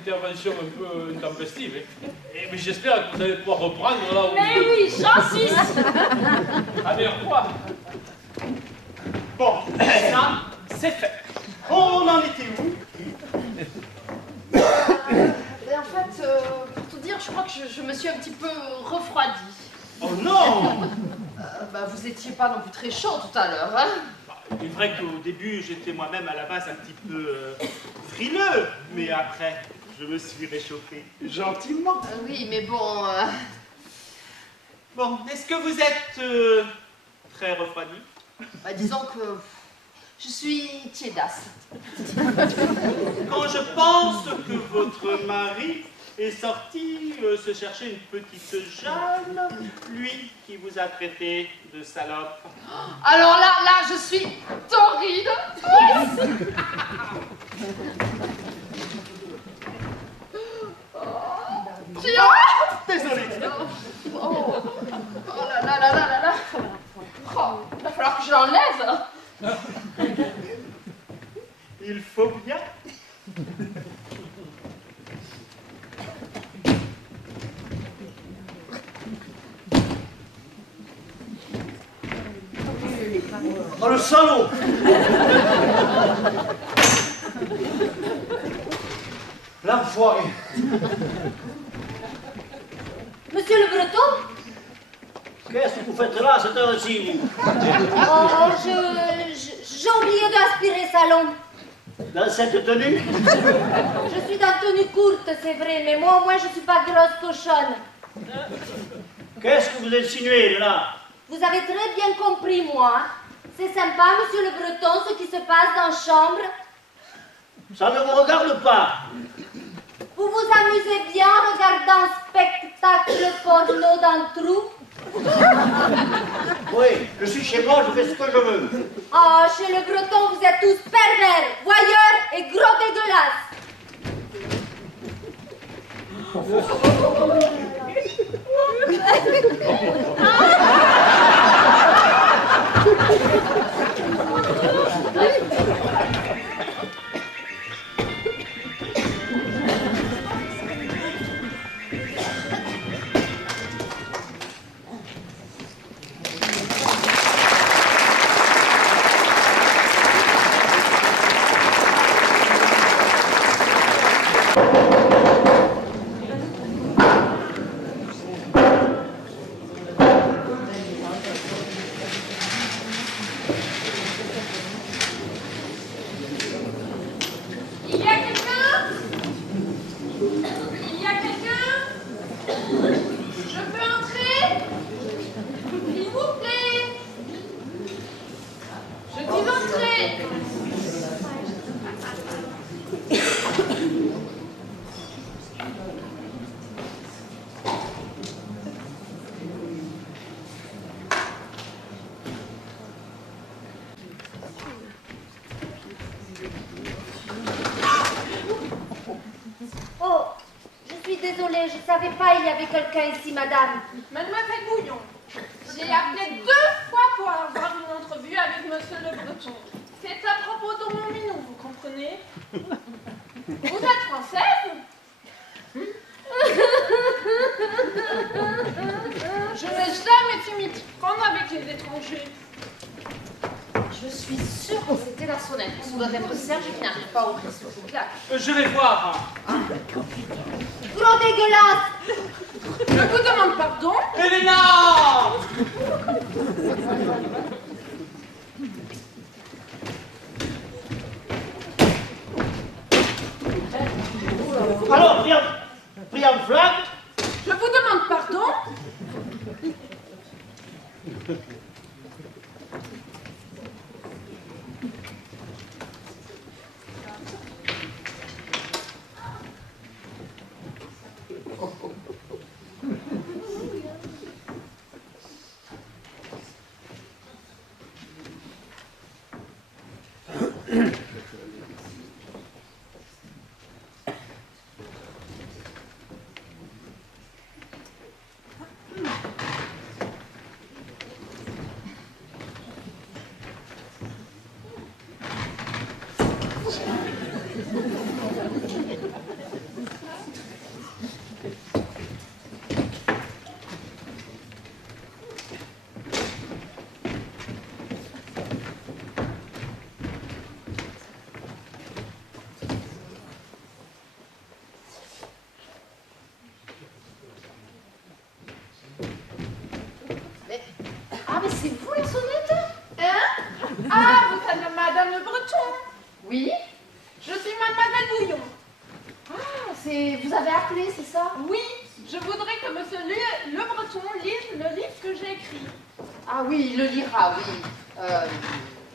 intervention un peu intempestive. Mais j'espère que vous allez pouvoir reprendre là où... Mais oui, j'en suis sûre. Allez, au revoir. Bon, ça, c'est fait. On en était où? En fait, pour tout dire, je crois que je me suis un petit peu refroidie. Oh non! Vous étiez pas non plus très chaud tout à l'heure, hein? Il est vrai qu'au début, j'étais moi-même à la base un petit peu frileux, mais après, je me suis réchauffé gentiment. Oui, mais bon... Bon, est-ce que vous êtes très refroidi? disons que je suis tiédasse. Quand je pense que votre mari est sorti se chercher une petite Jeanne, lui qui vous a traité de salope. Alors là, je suis torride. Désolé. Oh là. Oh, il va falloir que je l'enlève. Il faut bien. Oh, le salaud! L'enfoiré! Monsieur le Breton? Qu'est-ce que vous faites là, cette heure-ci? Oh, j'ai oublié d'aspirer salon. Dans cette tenue? Je suis en tenue courte, c'est vrai, mais moi au moins je suis pas grosse cochonne. Qu'est-ce que vous insinuez là? Vous avez très bien compris, moi. C'est sympa, monsieur le Breton, ce qui se passe dans la chambre. Ça ne vous regarde pas. Vous vous amusez bien en regardant un spectacle porno dans le trou? Oui, je suis chez moi, je fais ce que je veux. Ah, chez le Breton, vous êtes tous pervers, voyeurs et gros dégueulasses. Désolée, je ne savais pas il y avait quelqu'un ici, madame. Mademoiselle Bouillon, j'ai appelé 2 fois pour avoir une entrevue avec monsieur Le Breton. C'est à propos de mon minou, vous comprenez? Vous êtes française? Je n'ai jamais fait mi-prendre avec les étrangers. Je suis sûre que c'était la sonnette. Ça doit être Serge qui n'arrive pas à ouvrir ce truc-là. Je vais voir. Gros dégueulasse! Je vous demande pardon? Elena! Mais c'est vous la sonnette? Hein? Ah, vous êtes Madame Le Breton. Oui. Je suis Mademoiselle Bouillon. Ah, vous avez appelé, c'est ça? Oui, je voudrais que Monsieur Le Breton lise le livre que j'ai écrit. Ah oui, il le lira, oui.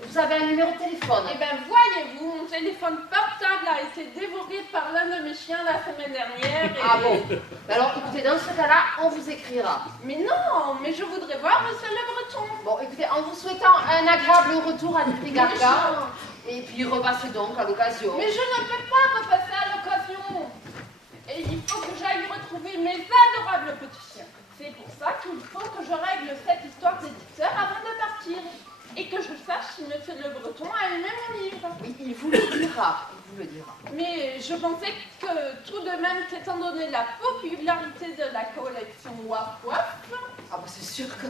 Vous avez un numéro de téléphone? Eh bien, voyez-vous, mon téléphone portable a été dévoré par l'un de mes chiens la semaine dernière. Et... Ah bon? Alors, écoutez, dans ce cas-là, on vous écrira. Mais non, mais je voudrais voir Monsieur Le Breton. Bon, écoutez, en vous souhaitant un agréable retour à l'été Gaga, et puis repassez donc à l'occasion. Mais je ne peux pas repasser à l'occasion. Et il faut que j'aille retrouver mes adorables petits chiens. C'est pour ça qu'il faut que je règle cette histoire d'éditeur avant de partir. Et que je sache si Monsieur Le Breton a aimé mon livre. Oui, il vous le dira, il vous le dira. Mais je pensais que tout de même qu'étant donné la popularité de la collection Waf Waf... Ah bah c'est sûr que...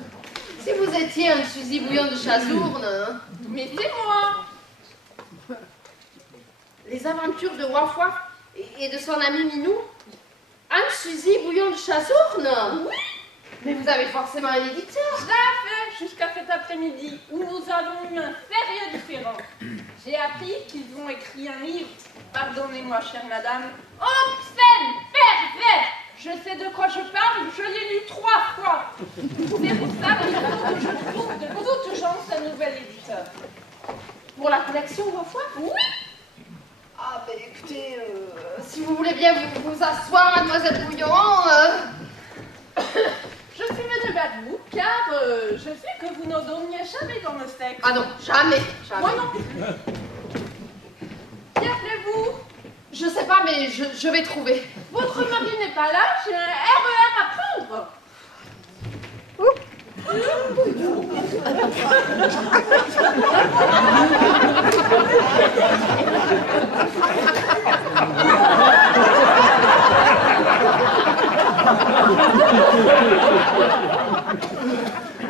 Si vous étiez un fusil bouillon de Chazourne... Hein. Mais c'est moi. Les aventures de Waf Waf et de son ami Minou. Un fusil bouillon de Chazourne? Oui. Mais vous avez forcément un éditeur. Je l'ai fait jusqu'à cet après-midi où nous avons eu un sérieux différend. J'ai appris qu'ils ont écrit un livre, pardonnez-moi chère madame, obscène, pervers. Je sais de quoi je parle, je l'ai lu 3 fois. C'est pour ça qu'il faut que je trouve de toute chance un nouvel éditeur. Pour la collection Waf Waf? Oui. Ah ben écoutez, si vous voulez bien vous asseoir, mademoiselle Bouillon... Je suis venue vers vous car je sais que vous ne dormiez jamais dans le steak. Ah non, jamais, jamais. Moi non plus. Qui appelez-vous? Je sais pas, mais je vais trouver. Votre mari n'est pas là, j'ai un RER à prendre.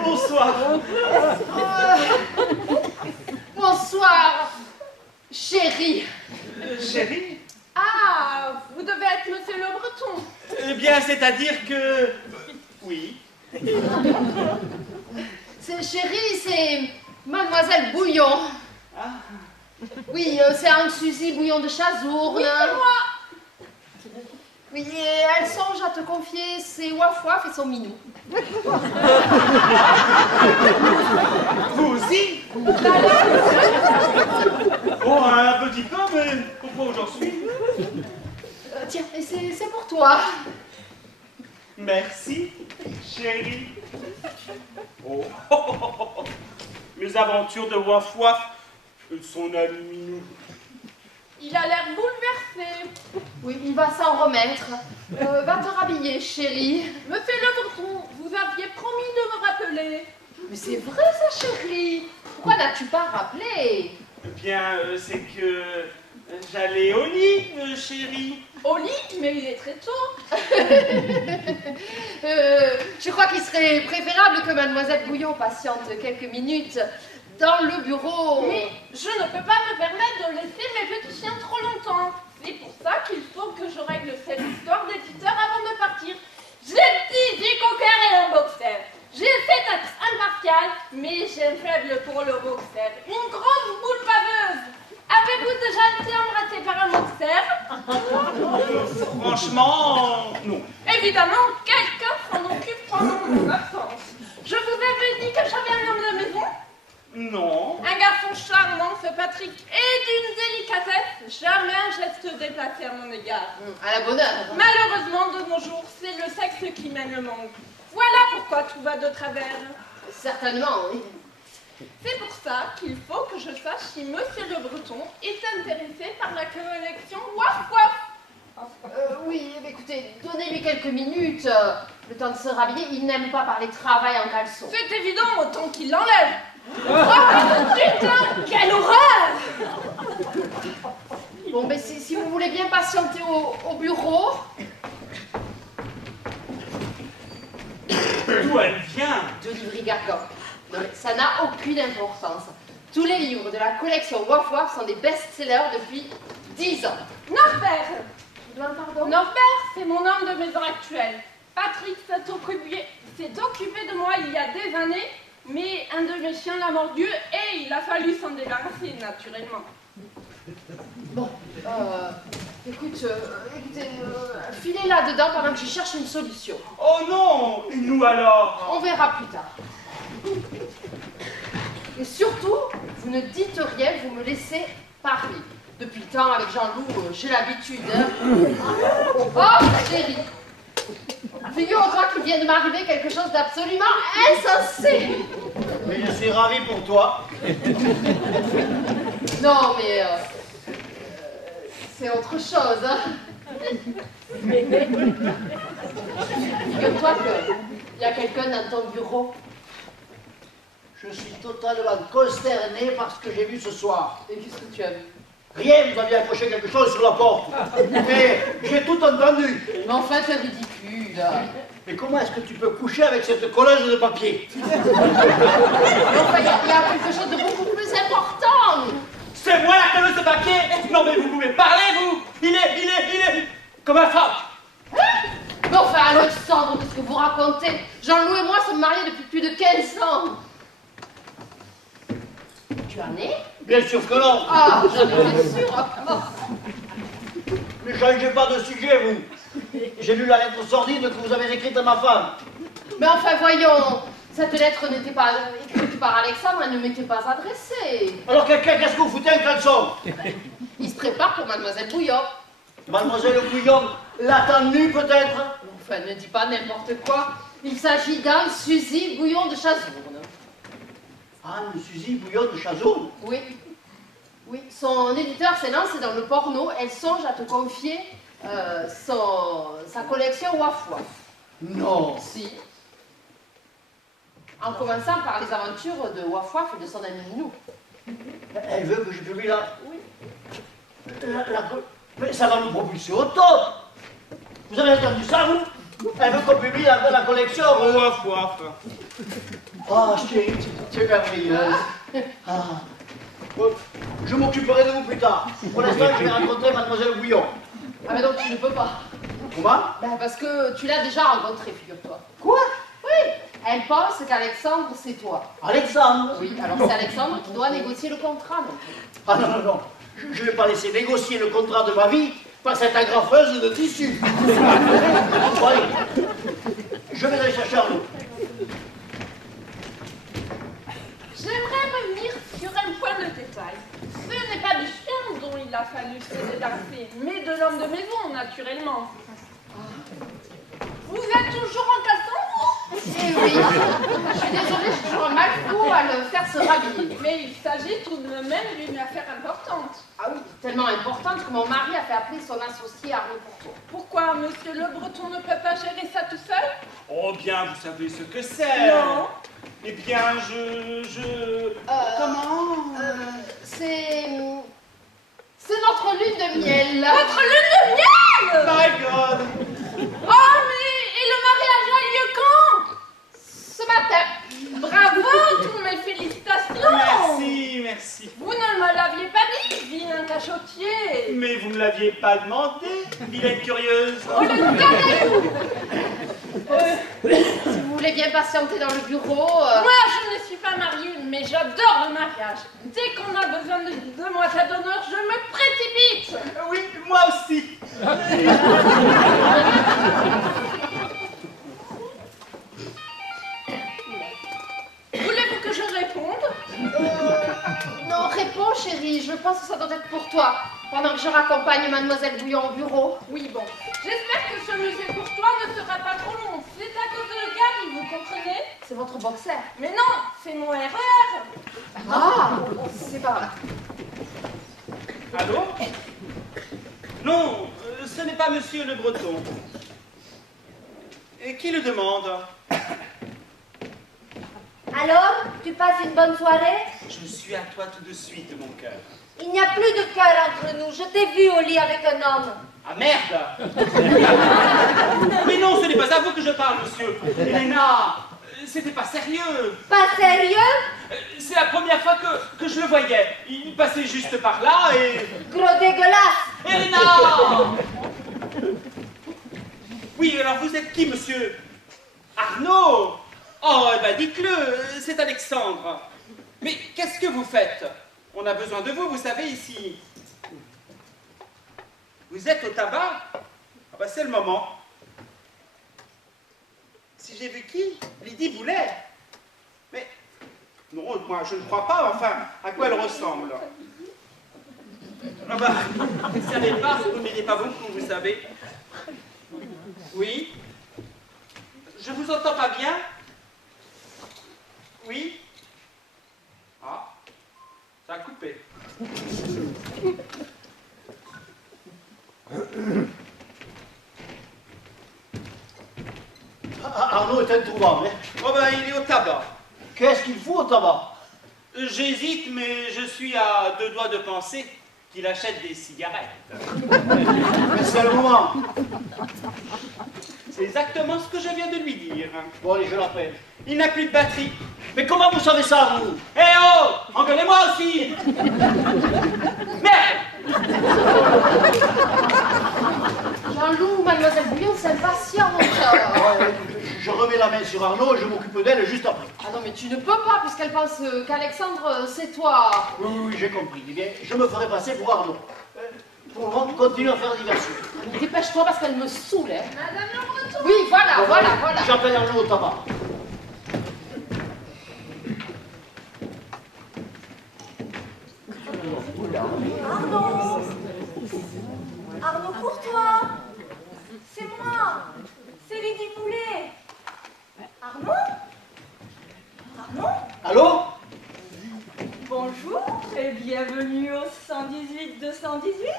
Bonsoir. Bonsoir, chérie. Chérie? Ah, vous devez être Monsieur Le Breton. Eh bien, c'est-à-dire que... Oui. C'est chérie, c'est mademoiselle Bouillon. Ah. Oui, c'est un fusil bouillon de Chazourne. Oui, c'est moi. Oui, et elle songe à te confier ses Waf Waf et son Minou. Vous aussi? Bon, un petit peu, mais pourquoi où j'en suis? Tiens, et c'est pour toi. Merci, chérie. Oh. Mes aventures de Waf Waf, son ami Minou. Il a l'air bouleversé. Oui, il va s'en remettre. Va te rhabiller, chérie. Monsieur Le Breton, vous aviez promis de me rappeler. Mais c'est vrai ça, chérie. Pourquoi n'as-tu pas rappelé? Eh bien, c'est que j'allais au lit, chérie. Au lit, mais il est très tôt. Je crois qu'il serait préférable que mademoiselle Bouillon patiente quelques minutes dans le bureau. Mais je ne peux pas me permettre de laisser mes petits chiens trop longtemps. C'est pour ça qu'il faut que je règle cette histoire d'éditeur avant de partir. J'ai 18 coquins et un boxer. J'essaie d'être impartial, mais j'ai un faible pour le boxer. Une grosse boule baveuse. Avez-vous déjà été embrassé par un boxer? Franchement, non. Évidemment, quelqu'un s'en occupe pendant mon absence. Je vous avais dit que j'avais un homme de maison? Non. Un garçon charmant, ce Patrick, et d'une délicatesse, jamais un geste déplacé à mon égard. À la bonne heure. Malheureusement, de nos jours, c'est le sexe qui mène le monde. Voilà pourquoi tout va de travers. Certainement, oui. C'est pour ça qu'il faut que je sache si Monsieur Le Breton est intéressé par la collection Waf Waf. Oui, mais écoutez, donnez-lui quelques minutes. Le temps de se rhabiller, il n'aime pas parler travail en caleçon. C'est évident, autant qu'il l'enlève. Oh putain, quelle horreur! Bon, mais si vous voulez bien patienter au bureau... D'où elle vient? De Livry-Gargan. Non, mais ça n'a aucune importance. Tous les livres de la collection Waf Waf sont des best-sellers depuis 10 ans. Norbert! Je vous demande pardon? Norbert, c'est mon homme de maison actuel. Patrick s'est occupé de moi il y a des années, mais un de mes chiens l'a mordu et il a fallu s'en débarrasser, naturellement. Bon, écoutez, filez là-dedans pendant que je cherche une solution. Oh non! Et nous alors? On verra plus tard. Et surtout, vous ne dites rien, vous me laissez parler. Depuis le temps, avec Jean-Loup, j'ai l'habitude. Hein. Oh, chérie! Figure-toi qu'il vient de m'arriver quelque chose d'absolument insensé. Mais je suis ravi pour toi. Non, mais c'est autre chose. Hein. Figure-toi qu'il y a quelqu'un dans ton bureau. Je suis totalement consterné par ce que j'ai vu ce soir. Et qu'est-ce que tu as vu? Rien, vous aviez accroché quelque chose sur la porte. Mais j'ai tout entendu. Mais enfin, c'est ridicule. Mais comment est-ce que tu peux coucher avec cette colleuse de papier? Mais enfin, il y a quelque chose de beaucoup plus important. C'est moi la colleuse de papier? Non mais vous pouvez parler, vous! Il est comme un frappe! Mais enfin, Alexandre, qu'est-ce que vous racontez? Jean-Loup et moi sommes mariés depuis plus de 15 ans. Tu en es? Bien sûr que non. Ah, j'en étais sûre. Ne changez pas de sujet, vous. J'ai lu la lettre sordide que vous avez écrite à ma femme. Mais enfin, voyons, cette lettre n'était pas écrite par Alexandre, elle ne m'était pas adressée. Alors qu'est-ce que vous foutez un caleçon? Il se prépare pour Mademoiselle Bouillon. Mademoiselle Bouillon l'attend nue peut-être? Enfin, ne dis pas n'importe quoi. Il s'agit d'Anne Suzy Bouillon de Chazourne. Anne Suzy Bouillon de Chazourne? Oui. Oui, son éditeur s'est lancé dans le porno. Elle songe à te confier sa collection Waf Waf. Non. Si. En commençant par les aventures de Waf Waf et de son ami Minou. Elle veut que je publie la... Oui. Mais ça va nous propulser au top. Vous avez entendu ça, vous? Elle veut qu'on publie la collection. Waf Waf. Ah, chérie, tu es merveilleuse. Ah. Bon, je m'occuperai de vous plus tard. Pour l'instant, je vais rencontrer Mademoiselle Bouillon. Ah mais donc tu ne peux pas. Comment? Ben parce que tu l'as déjà rencontrée, figure-toi. Quoi? Oui. Elle pense qu'Alexandre, c'est toi. Alexandre? Oui, alors c'est Alexandre qui doit négocier le contrat. Donc. Ah non, non, non. Je ne vais pas laisser négocier le contrat de ma vie par cette agrafeuse de tissu. Bon, allez. Je vais aller chercher Arnaud. J'aimerais revenir sur un point de détail. Ce n'est pas du chien dont il a fallu se débarrasser, mais de l'homme de maison, naturellement. Vous êtes toujours en caleçon, vous? Eh oui. Je suis désolée, j'ai toujours un mal fou à le faire se rhabiller. Mais il s'agit tout de même d'une affaire importante. Ah oui, tellement importante que mon mari a fait appeler son associé Arnaud pour toi. Pourquoi Monsieur Le Breton ne peut pas gérer ça tout seul? Oh bien, vous savez ce que c'est. Non. Eh bien, Comment? C'est notre lune de miel. Votre lune de miel? My God! Oh, mais et le mariage a lieu quand? Ce matin. Bravo, toutes mes félicitations. Merci, merci. Vous ne me l'aviez pas dit, vilain cachotier. Mais vous ne l'aviez pas demandé, vilaine curieuse. Oh, le caillou. Si vous voulez bien patienter dans le bureau... Moi, je ne suis pas mariée, mais j'adore le mariage. Dès qu'on a besoin de demoiselles d'honneur, je me précipite. Oui, moi aussi. Voulez-vous que je réponde? Non, réponds chérie, je pense que ça doit être pour toi. Pendant que je raccompagne Mademoiselle Bouillon au bureau. Oui, bon. J'espère que ce monsieur Courtois ne sera pas trop long. C'est à cause de le gars, vous comprenez? C'est votre boxer. Mais non, c'est mon RER. Ah, c'est pas... Allô? Non, ce n'est pas Monsieur Le Breton. Et qui le demande? Alors, tu passes une bonne soirée? Je suis à toi tout de suite, mon cœur. Il n'y a plus de cœur entre nous. Je t'ai vu au lit avec un homme. Ah merde! Mais non, ce n'est pas à vous que je parle, monsieur. Elena, c'était pas sérieux. Pas sérieux? C'est la première fois que je le voyais. Il passait juste par là et... Gros dégueulasse! Elena! Oui, alors vous êtes qui, monsieur? Arnaud? Oh, eh ben dites-le, c'est Alexandre. Mais qu'est-ce que vous faites? On a besoin de vous, vous savez, ici. Vous êtes au tabac? Ah ben c'est le moment. Si j'ai vu qui? Lydie Boulet. Mais, non, moi je ne crois pas, enfin, à quoi elle ressemble? Ah ben, ça n'est pas, vous ne m'aidez pas beaucoup, vous savez. Oui? Je vous entends pas bien? Oui? Ah, ça a coupé. Arnaud est introuvable, hein? Oh ben, il est au tabac. Qu'est-ce qu'il fout au tabac? J'hésite, mais je suis à 2 doigts de penser qu'il achète des cigarettes. Mais c'est le moment. C'est exactement ce que je viens de lui dire. Bon, allez, je l'appelle. Il n'a plus de batterie. Mais comment vous savez ça, vous? Eh oh! Engueulez-moi aussi! Merde! Jean-Loup, mademoiselle Bouillon s'impatiente. Ouais, je remets la main sur Arnaud et je m'occupe d'elle juste après. Ah non, mais tu ne peux pas, puisqu'elle pense qu'Alexandre, c'est toi. Oui, j'ai compris. Eh bien, je me ferai passer pour Arnaud. Pour le moment, continue à faire diversion. Mais dépêche-toi, parce qu'elle me saoule, hein. Madame Le Breton. Oui, voilà, Bon, voilà, allez, voilà. J'appelle Arnaud au tabac. Arnaud Courtois. C'est moi. C'est Lydie Boulet. Arnaud? Arnaud? Allô? Bonjour et bienvenue au 118 218.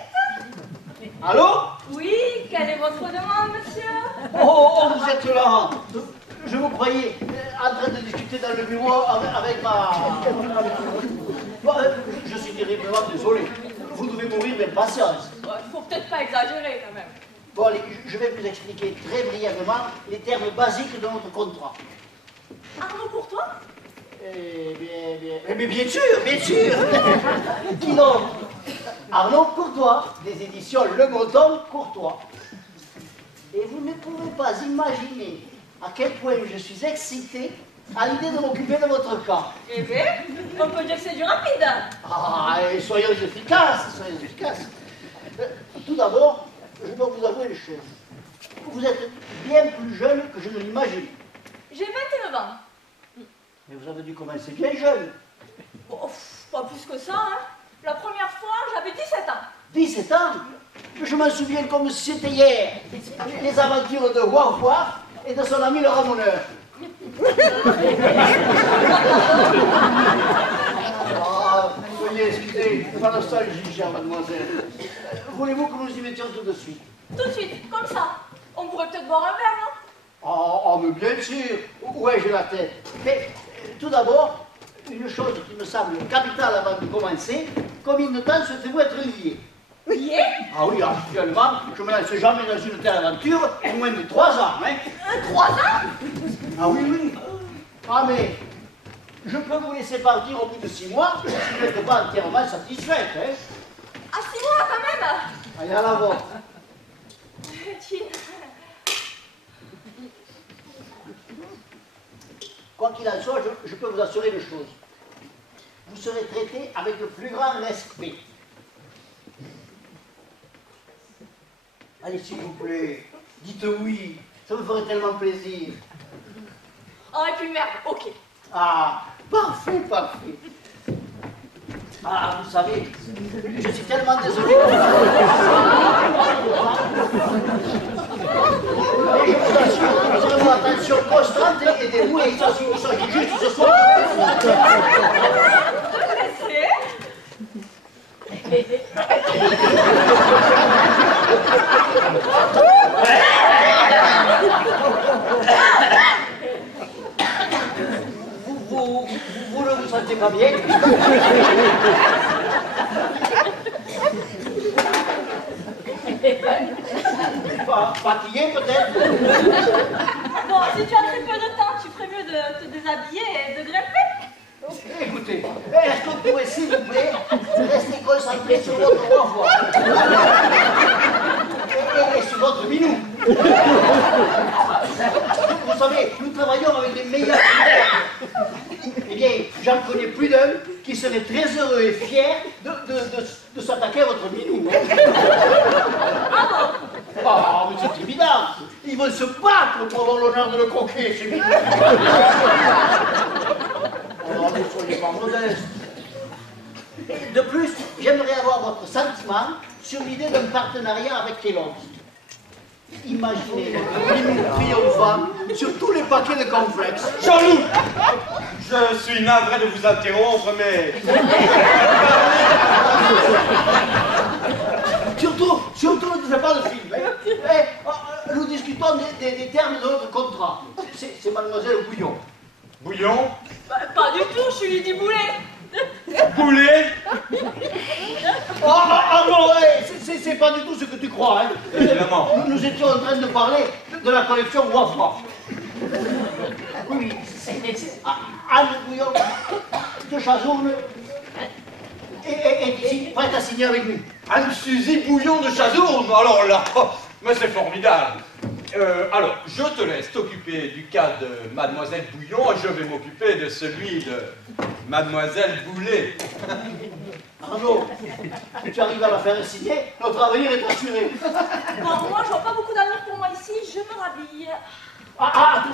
Allô? Oui, quelle est votre demande, monsieur? Oh, vous êtes là. Je vous croyais en train de discuter dans le bureau avec ma... Bon, je suis terriblement désolé. Vous devez mourir d'impatience. Il faut peut-être pas exagérer quand même. Bon, allez, je vais vous expliquer très brièvement les termes basiques de notre contrat. Arnaud Courtois? Mais bien sûr, bien sûr. Qui donc? Arnaud Courtois, des éditions Le Breton Courtois. Et vous ne pouvez pas imaginer à quel point je suis excité à l'idée de m'occuper de votre cas. Eh bien, on peut dire que c'est du rapide. Ah, et soyons efficaces, soyons efficaces. Tout d'abord, je dois vous avouer une chose. Vous êtes bien plus jeune que je ne l'imagine. J'ai 29 ans. Mais vous avez dû commencer bien jeune. Oh, pas plus que ça, hein. La première fois, j'avais 17 ans. 17 ans? Je me souviens comme si c'était hier. Les aventures de Waf Waf et de son ami le ramoneur. Ah, veuillez excuser, pas nostalgie, chère mademoiselle. Voulez-vous que nous y mettions tout de suite? Tout de suite, comme ça. On pourrait peut-être boire un verre, non? Oh, mais bien sûr. Où ai-je la tête? Mais tout d'abord, une chose qui me semble capitale avant de commencer, combien de temps souhaitez-vous être lié? Lié? Ah oui, actuellement, je me lance jamais dans une telle aventure, au moins de 3 ans, hein? 3 ans? Ah oui, oui. Ah mais, je peux vous laisser partir au bout de 6 mois, si vous n'êtes pas entièrement satisfaite, hein? Ah, 6 mois quand même? Allez, à la vôtre. Quoi qu'il en soit, je peux vous assurer une chose. Vous serez traité avec le plus grand respect. Allez, s'il vous plaît, dites oui, ça me ferait tellement plaisir. Oh, et puis merde, ok. Ah, parfait, parfait. Ah, vous savez, je suis tellement désolé. Mais je vous assure, nous avons une attention constante et dévouée. Il s'agit juste ce soir. Vous ne vous sentez pas bien? Fatigué peut-être? Bon, si tu as très peu de temps, tu ferais mieux de te déshabiller et de greffer. Écoutez, est-ce que vous pouvez, s'il vous plaît, rester concentré sur votre renvoi et sur votre minou? Vous savez, nous travaillons avec les meilleurs critères. Eh bien, j'en connais plus d'un qui serait très heureux et fier de s'attaquer à votre minou. Ah, mais c'est évident. Ils veulent se battre pour avoir l'honneur de le croquer, c'est minou. Alors, ne soyez pas modeste. De plus, j'aimerais avoir votre sentiment sur l'idée d'un partenariat avec Kellogg. Imaginez notre minou triomphant sur tous les paquets de cornflakes. Jean-Loup, je suis navré de vous interrompre, mais... Surtout ne faites pas de film. Nous discutons des termes de notre contrat. C'est mademoiselle Bouillon. Bouillon? Pas du tout, je suis Lydie Boulet. Boulet? Bon, c'est pas du tout ce que tu crois, hein. Évidemment. Nous étions en train de parler de la collection Wafra. Oui, c'est Anne Bouillon de Chazourne et ici, prête à signer avec nous. Anne-Suzy Bouillon de Chazourne. Alors là, mais c'est formidable. Alors, je te laisse t'occuper du cas de Mademoiselle Bouillon et je vais m'occuper de celui de Mademoiselle Boulet. Arnaud, si tu arrives à la faire signer, notre avenir est assuré. Bon, moi, je vois pas beaucoup d'amour pour moi ici, je me rhabille.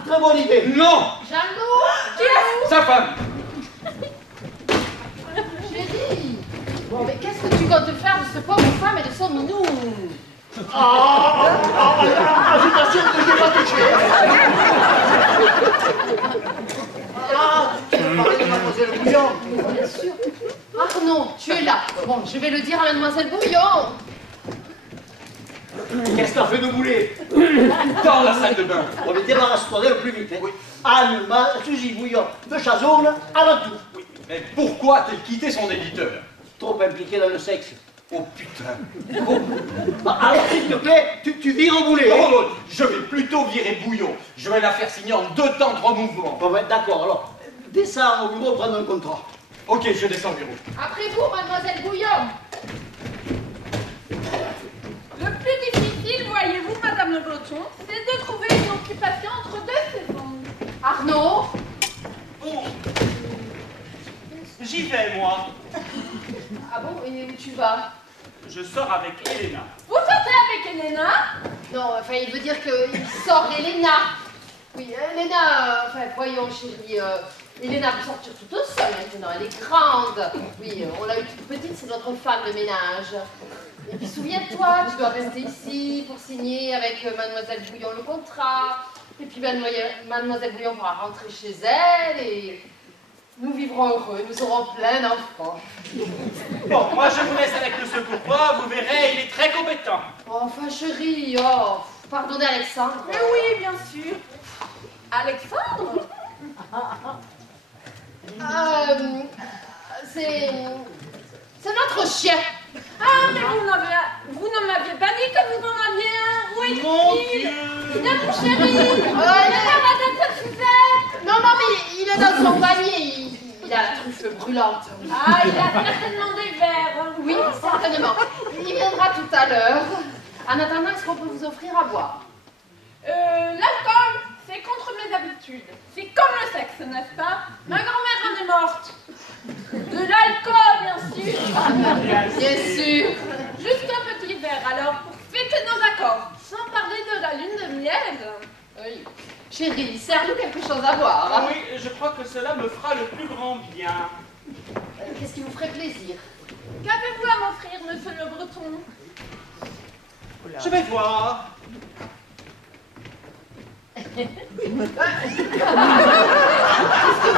Très bonne idée. Non! Jean-Loup, Qui est-ce? Sa femme! Chérie. Bon, mais qu'est-ce que tu comptes faire de ce pauvre femme et de son minou? Je t'assure que je n'ai pas touché. Tu veux parler de Mademoiselle Bouillon? Bien sûr. Arnaud, tu es là. Bon, je vais le dire à Mademoiselle Bouillon. Qu'est-ce que t'as fait de Boulet? Dans la salle de bain. On est débarrasse-toi d'elle au plus vite. Hein. Oui. Anne, Suzy Bouillon de Chazourne, avant tout. Oui. Mais pourquoi a-t-elle quitté son éditeur? Trop impliqué dans le sexe. Oh putain! Alors, s'il te plaît, tu vires au Boulet. Non, non, je vais plutôt virer Bouillon. Je vais la faire signer en 2 temps 3 mouvements. Bon, ben, d'accord, alors, descends au bureau prendre un contrat. Ok, je descends au bureau. Après vous, Mademoiselle Bouillon. Le plus difficile, voyez-vous, Madame Le Breton, c'est de trouver une occupation entre deux saisons. Arnaud. Bon. J'y vais, moi. Ah bon, et où tu vas? Je sors avec Elena. Vous sortez avec Elena? Non, enfin, il veut dire qu'il sort Elena. Oui, Elena, enfin, voyons, chérie, Elena peut sortir toute seule maintenant, elle est grande. Oui, on l'a eu toute petite, c'est notre femme de ménage. Et puis souviens-toi, tu dois rester ici pour signer avec Mademoiselle Bouillon le contrat. Et puis Mademoiselle Bouillon pourra rentrer chez elle et nous vivrons heureux, nous aurons plein d'enfants. Bon, moi je vous laisse avec le secours-pas, vous verrez, il est très compétent. Oh, enfin, chérie, oh, pardonnez Alexandre. Mais oui, bien sûr. Alexandre? C'est notre chien. Ah, mais vous ne m'aviez pas dit que vous en aviez un. Où est-il? Mon Dieu! Viens, mon chéri. Il est dans la tête de Suzanne. Non, mais il est dans son panier. Il a la truffe brûlante. Ah, il a certainement des verres. Oui, certainement. Il viendra tout à l'heure. En attendant, est-ce qu'on peut vous offrir à boire? L'alcool, c'est contre mes habitudes. C'est comme le sexe, n'est-ce pas? Ma grand-mère en est morte. De l'alcool, bien sûr. Bien sûr. Juste un petit verre, alors, pour fêter nos accords. Sans parler de la lune de miel. Oui. Chérie, serre-nous quelque chose à boire. Ah oui, je crois que cela me fera le plus grand bien. Qu'est-ce qui vous ferait plaisir? Qu'avez-vous à m'offrir, monsieur Le Breton? Je vais voir. Qu'est-ce que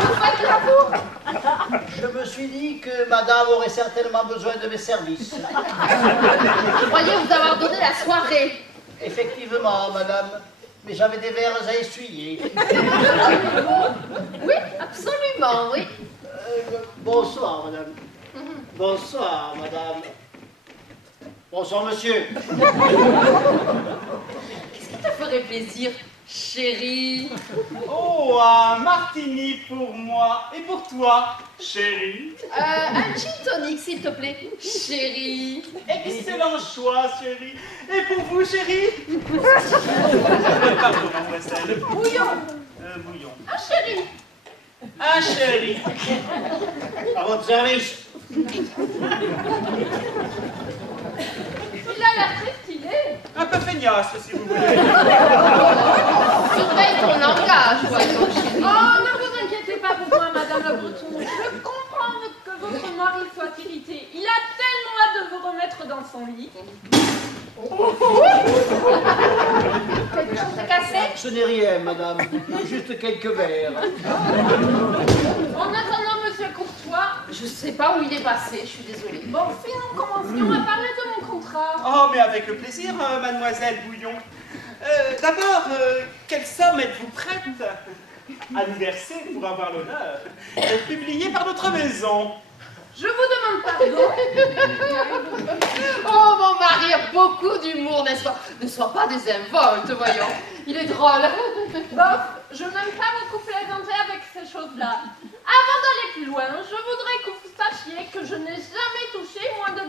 vous faites là, vous? Je me suis dit que madame aurait certainement besoin de mes services. Je croyais vous avoir donné la soirée. Effectivement, madame, mais j'avais des verres à essuyer. Oui, absolument, oui. Bonsoir, madame. Bonsoir, madame. Bonsoir, monsieur. Qu'est-ce qui te ferait plaisir, chérie? Oh, un martini pour moi et pour toi, chérie. Un gin tonic, s'il te plaît, chérie. Excellent choix, chérie. Et pour vous, chérie? Pardon, mademoiselle. Bouillon. Bouillon. Un chéri. Un chéri. À votre service. Il a l'air très stylé. Un peu feignasse, si vous voulez. Surveille ton langage, voyons, chérie. Oh, ne vous inquiétez pas pour moi, Madame Le Breton. Je comprends que votre mari soit irrité. Il a tellement hâte de vous remettre dans son lit. Quelque chose de cassé? Ce n'est rien, madame. Juste quelques verres. En attendant, Monsieur Courtois. Je sais pas où il est passé, je suis désolée. Bon, si nous commencions à parler de mon contrat. Oh, mais avec plaisir, mademoiselle Bouillon. D'abord, quelle somme êtes-vous prête à nous verser pour avoir l'honneur d'être publié par notre maison? Je vous demande pardon. Oh, mon mari a beaucoup d'humour, n'est-ce pas? Ne sois pas désinvolte, voyons. Il est drôle. Bof, je n'aime pas beaucoup plaisanter avec ces choses-là. Avant d'aller plus loin, je voudrais que vous sachiez que je n'ai jamais touché moins de 10%.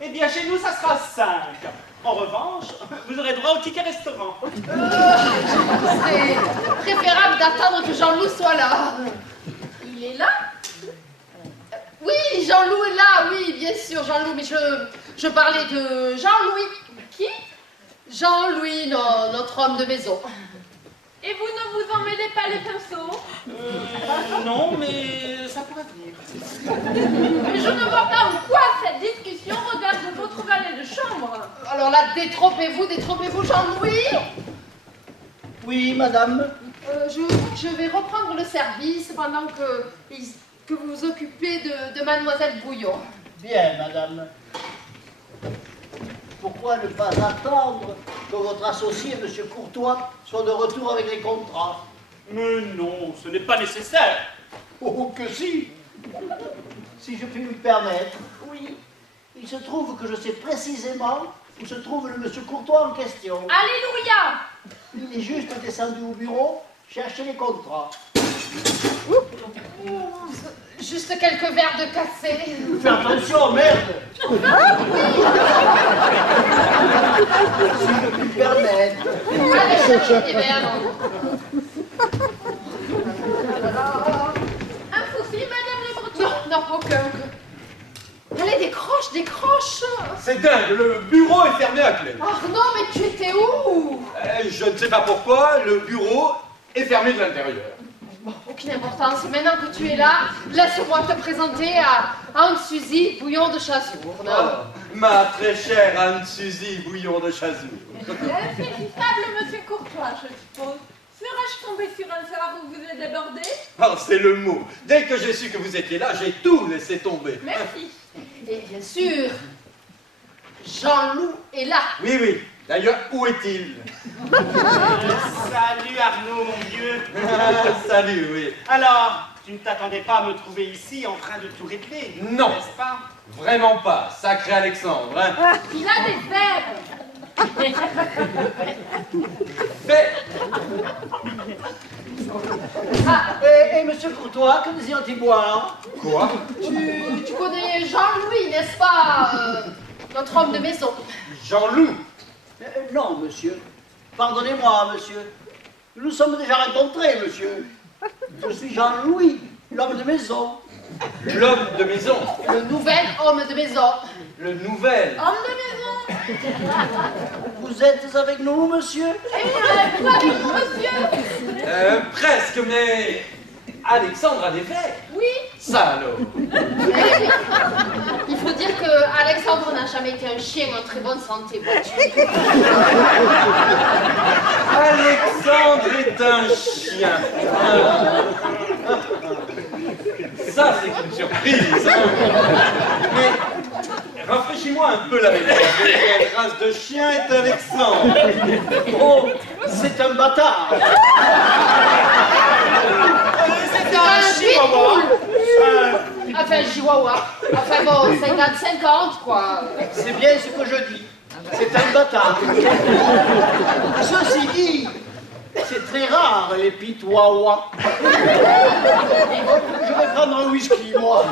Eh bien, chez nous, ça sera 5. En revanche, vous aurez droit au ticket restaurant. C'est préférable d'attendre que Jean-Loup soit là. Il est là? Oui, Jean-Loup est là, oui, bien sûr, Jean-Loup, mais je parlais de Jean-Louis. Qui? Jean-Louis, notre homme de maison. Et vous ne vous emmêlez pas les pinceaux? Non, mais ça pourrait venir. Mais je ne vois pas en quoi cette discussion regarde votre valet de chambre. Alors là, détrompez-vous, Jean-Louis. Oui, madame. Je vais reprendre le service pendant que vous vous occupez de mademoiselle Bouillon. Bien, madame. Pourquoi ne pas attendre que votre associé, M. Courtois, soit de retour avec les contrats? Mais non, ce n'est pas nécessaire. Oh, que si! Si je puis me permettre. Oui. Il se trouve que je sais précisément où se trouve le M. Courtois en question. Alléluia! Il est juste descendu au bureau chercher les contrats. Juste quelques verres de cassé. Fais attention, merde! Si je puis me permettre. Allez, cherchez des verres. Un souci, Madame Le Breton? Non, aucun. Allez, décroche. C'est dingue, le bureau est fermé à clé. Arnaud, mais tu étais où? Je ne sais pas pourquoi, le bureau est fermé de l'intérieur. Bon, aucune importance. Maintenant que tu es là, laisse-moi te présenter à Anne-Suzy Bouillon de Chazourne. Oh, ma très chère Anne-Suzy Bouillon de Chazourne. Insaisissable, Monsieur Courtois, je suppose. Serais-je tombé sur un sort où vous êtes débordé? Oh, c'est le mot. Dès que j'ai su que vous étiez là, j'ai tout laissé tomber. Merci. Et bien sûr, Jean-Loup est là. Oui. D'ailleurs, où est-il? Salut Arnaud, mon vieux. Salut, oui. Alors, tu ne t'attendais pas à me trouver ici en train de tout régler? Non. N'est-ce pas? Vraiment pas, sacré Alexandre, hein. Il a des verres. Mais, Et M. Courtois, que désire-t-il boire? quoi? Tu connais Jean-Louis, n'est-ce pas? Notre homme de maison. Jean-Loup. Non, monsieur. Pardonnez-moi, monsieur. Nous nous sommes déjà rencontrés, monsieur. Je suis Jean-Louis, l'homme de maison. L'homme de maison. Le nouvel homme de maison. Le nouvel. Homme de maison. Vous êtes avec nous, monsieur? Vous avec nous, monsieur? Presque, mais Alexandre a des verres. Oui. Ça alors. Il faut dire que Alexandre n'a jamais été un chien en très bonne santé, vois-tu. Alexandre est un chien. Ça, c'est une surprise. Mais rafraîchis-moi un peu la mémoire. Quelle race de chien est Alexandre? Oh, c'est un bâtard. C'est un chihuahua. Enfin, chihuahua. Enfin bon, 50-50, quoi. C'est bien ce que je dis. C'est un bâtard. Ceci dit, c'est très rare les pitois. Je vais prendre un whisky, moi.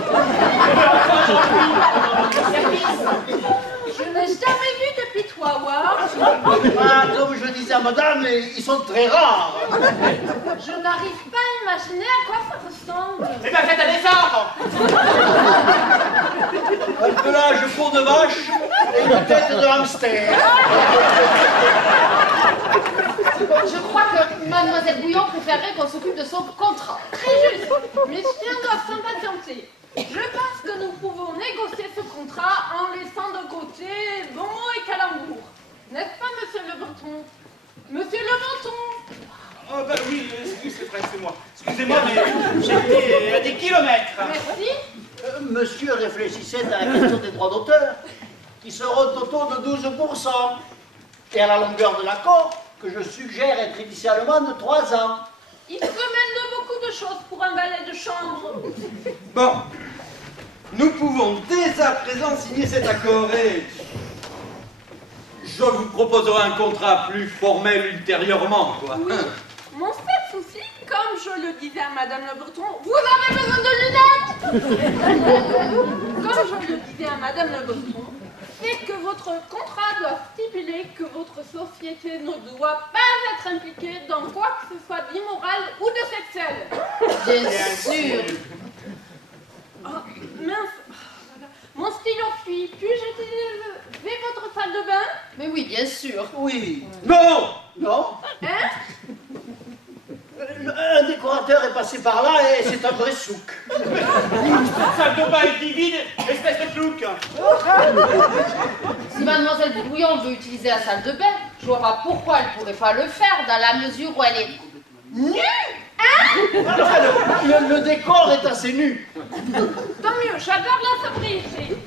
Je n'ai jamais vu de pitois. Ah, comme je disais à madame, ils sont très rares. Je n'arrive pas à imaginer à quoi ça ressemble. Eh bien, faites un effort. Un pelage pour de vache et une tête de hamster. Je crois que Mademoiselle Bouillon préférerait qu'on s'occupe de son contrat. Très juste. Mes chiens doivent s'impatienter. Je pense que nous pouvons négocier ce contrat en laissant de côté bons mots et calembours. N'est-ce pas, monsieur Le Breton? Monsieur Le Breton? Oh, bah oui, c'est moi. Excusez-moi, mais j'étais à des kilomètres. Merci. Monsieur réfléchissait à la question des droits d'auteur, qui seront au taux de 12%, et à la longueur de l'accord, que je suggère être initialement de 3 ans. Il se mêle de beaucoup de choses pour un valet de chambre. Bon, nous pouvons dès à présent signer cet accord et je vous proposerai un contrat plus formel ultérieurement, quoi. Oui. Mon seul souci, comme je le disais à Madame Le Breton, vous avez besoin de lunettes. Comme je le disais à Madame Le Breton, c'est que votre contrat doit stipuler que votre société ne doit pas être impliquée dans quoi que ce soit d'immoral ou de sexuel. Bien sûr. Oh, mince. Mon stylo fuit. Puis-je utiliser votre salle de bain? Mais oui, bien sûr. Oui. Non! Non? Hein? Un décorateur est passé par là et c'est un vrai souk. Salle de bain est vide, espèce de plouc. Si Mademoiselle Bouillon veut utiliser la salle de bain, je vois pas pourquoi elle pourrait pas le faire dans la mesure où elle est nue. Le décor est assez nu. Tant mieux, j'adore la sobriété.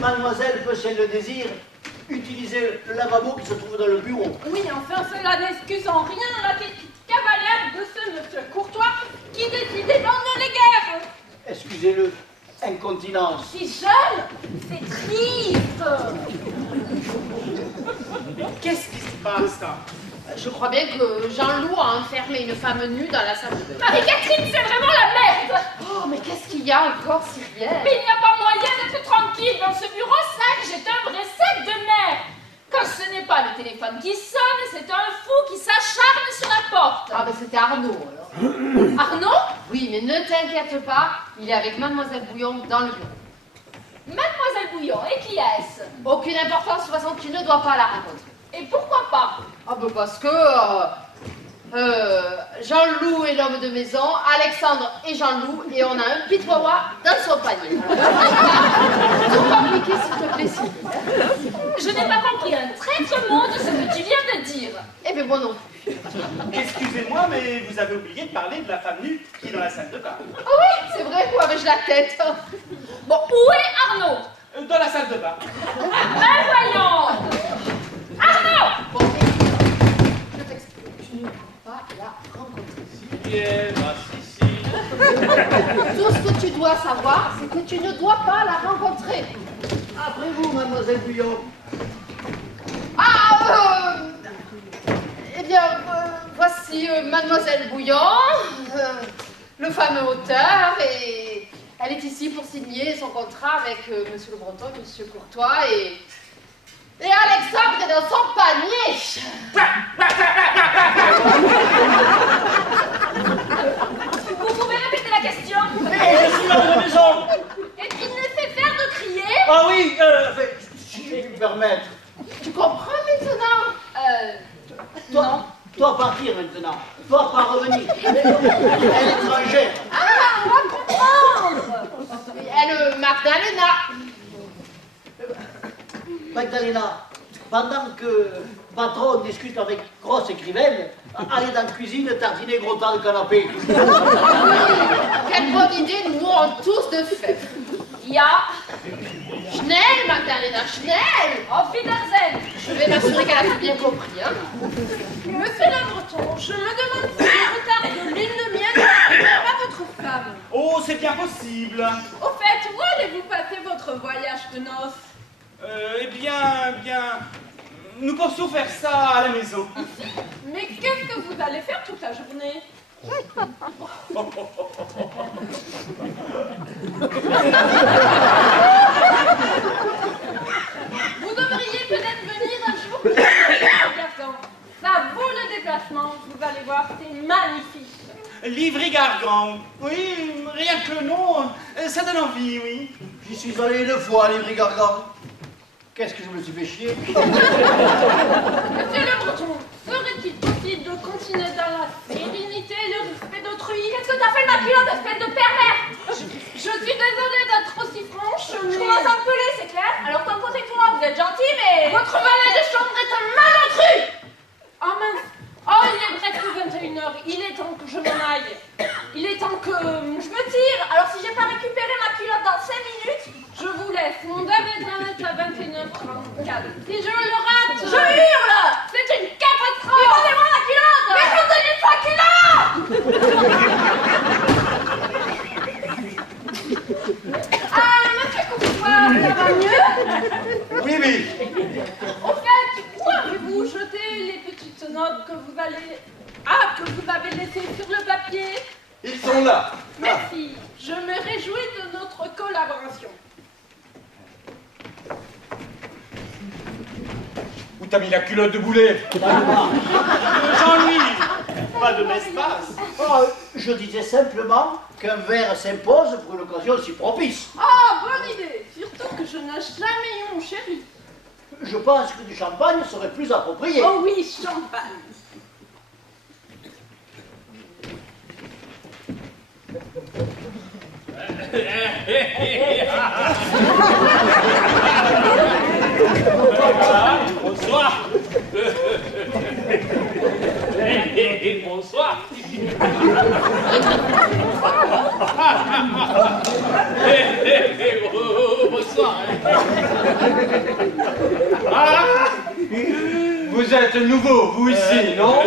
Mademoiselle peut, si elle le désire, utiliser le lavabo qui se trouve dans le bureau. Oui, enfin, cela n'excuse en rien l'attitude cavalière de ce monsieur Courtois qui décidément ne l'est guère. Excusez-le, incontinence. Si jeune, c'est triste. Qu'est-ce qui se passe? Je crois bien que Jean-Loup a enfermé une femme nue dans la salle de bain. Marie-Catherine, c'est vraiment la merde. Oh, mais qu'est-ce qu'il y a encore, Cyrielle? Mais il n'y a pas moyen d'être tranquille dans ce bureau 5, j'ai un vrai sac de nerfs. Quand ce n'est pas le téléphone qui sonne, c'est un fou qui s'acharne sur la porte. Ah, ben c'était Arnaud, alors. Arnaud? Oui, mais ne t'inquiète pas, il est avec Mademoiselle Bouillon dans le bureau. Mademoiselle Bouillon, et qui est-ce? Aucune importance, de toute façon, tu ne dois pas la rencontrer. Et pourquoi pas? Ah ben parce que Jean-Loup est l'homme de maison, Alexandre est Jean-Loup, et on a un pitois dans son panier. Tout compliqué, s'il te plaît, Sylvie. Je n'ai pas compris un traître mot de ce que tu viens de dire. Eh bien, moi non plus. Excusez-moi, mais vous avez oublié de parler de la femme nue qui est dans la salle de bain. Ah oui, c'est vrai, où avais-je la tête? Bon, où est Arnaud? Dans la salle de bain. Ben voyons! Arnaud! Bon, écoute, je t'explique, tu ne dois pas la rencontrer. Bien, ici. Tout ce que tu dois savoir, c'est que tu ne dois pas la rencontrer. Après vous, Mademoiselle Bouillon. Ah, eh bien, voici Mademoiselle Bouillon, le fameux auteur, et elle est ici pour signer son contrat avec Monsieur Le Breton, Monsieur Courtois, et Alexandre est dans son panier. Vous pouvez répéter la question? Et je suis l'homme de maison. Et il ne sait faire de crier? Ah oui, si je puis me permettre. Tu comprends maintenant? Toi partir maintenant. Toi pas revenir. Elle est étrangère. Ah, Magdalena, pendant que patron discute avec grosse écrivaine, allez dans la cuisine, tartiner gros temps de canapé. Quelle bonne idée, nous mourons tous de faim. Ja, Schnell, Magdalena, schnell! auf Wiedersehen. Je vais m'assurer qu'elle a tout bien compris. Hein. Monsieur le Breton, je me demande si le retard de lune de miel n'est pas votre femme. Oh, c'est bien possible. Au fait, où allez-vous passer votre voyage de noces? Eh bien, nous pensons faire ça à la maison. Mais qu'est-ce que vous allez faire toute la journée? Vous devriez peut-être venir un jour pour garçon. Ça vaut le déplacement, vous allez voir, c'est magnifique. Livry-Gargan. Oui, rien que le nom, ça donne envie, oui. J'y suis allé 2 fois à Livry-Gargan. Qu'est-ce que je me suis fait chier? Monsieur le Breton, serait-il possible de continuer dans la sérénité et le respect d'autrui? Qu'est-ce que t'as fait de ma culotte, espèce de pervers? Je suis désolée d'être aussi franche, mais... Je commence à me peler, c'est clair? Alors d'un côté de moi, vous êtes gentil, mais... Votre valet de chambre est un malentrus! Oh mince! Oh, il est presque 21h, il est temps que je m'en aille. Il est temps que je me tire. Alors si j'ai pas récupéré ma culotte dans 5 minutes, je vous laisse. Mon dernier train est à 21h34. Si je le rate, je hurle! C'est une catastrophe! Rendez-moi la culotte! Mais rendez-lui sa culotte! Ah, monsieur Courtois, ça va mieux? Oui, oui. Au fait, où avez-vous jeté les petites notes que vous allez... Ah, que vous avez laissées sur le papier? Ils sont là. Merci, je me réjouis de notre collaboration. Où t'as mis la culotte de boulet? Jean-Louis, pas de l'espace. Oh, je disais simplement qu'un verre s'impose pour une occasion si propice. Ah, bonne idée! Surtout que je n'ai jamais eu mon chéri. Je pense que du champagne serait plus approprié. Oh oui, champagne! Bonsoir. Bonsoir. Bonsoir. Vous êtes nouveau, vous ici, non?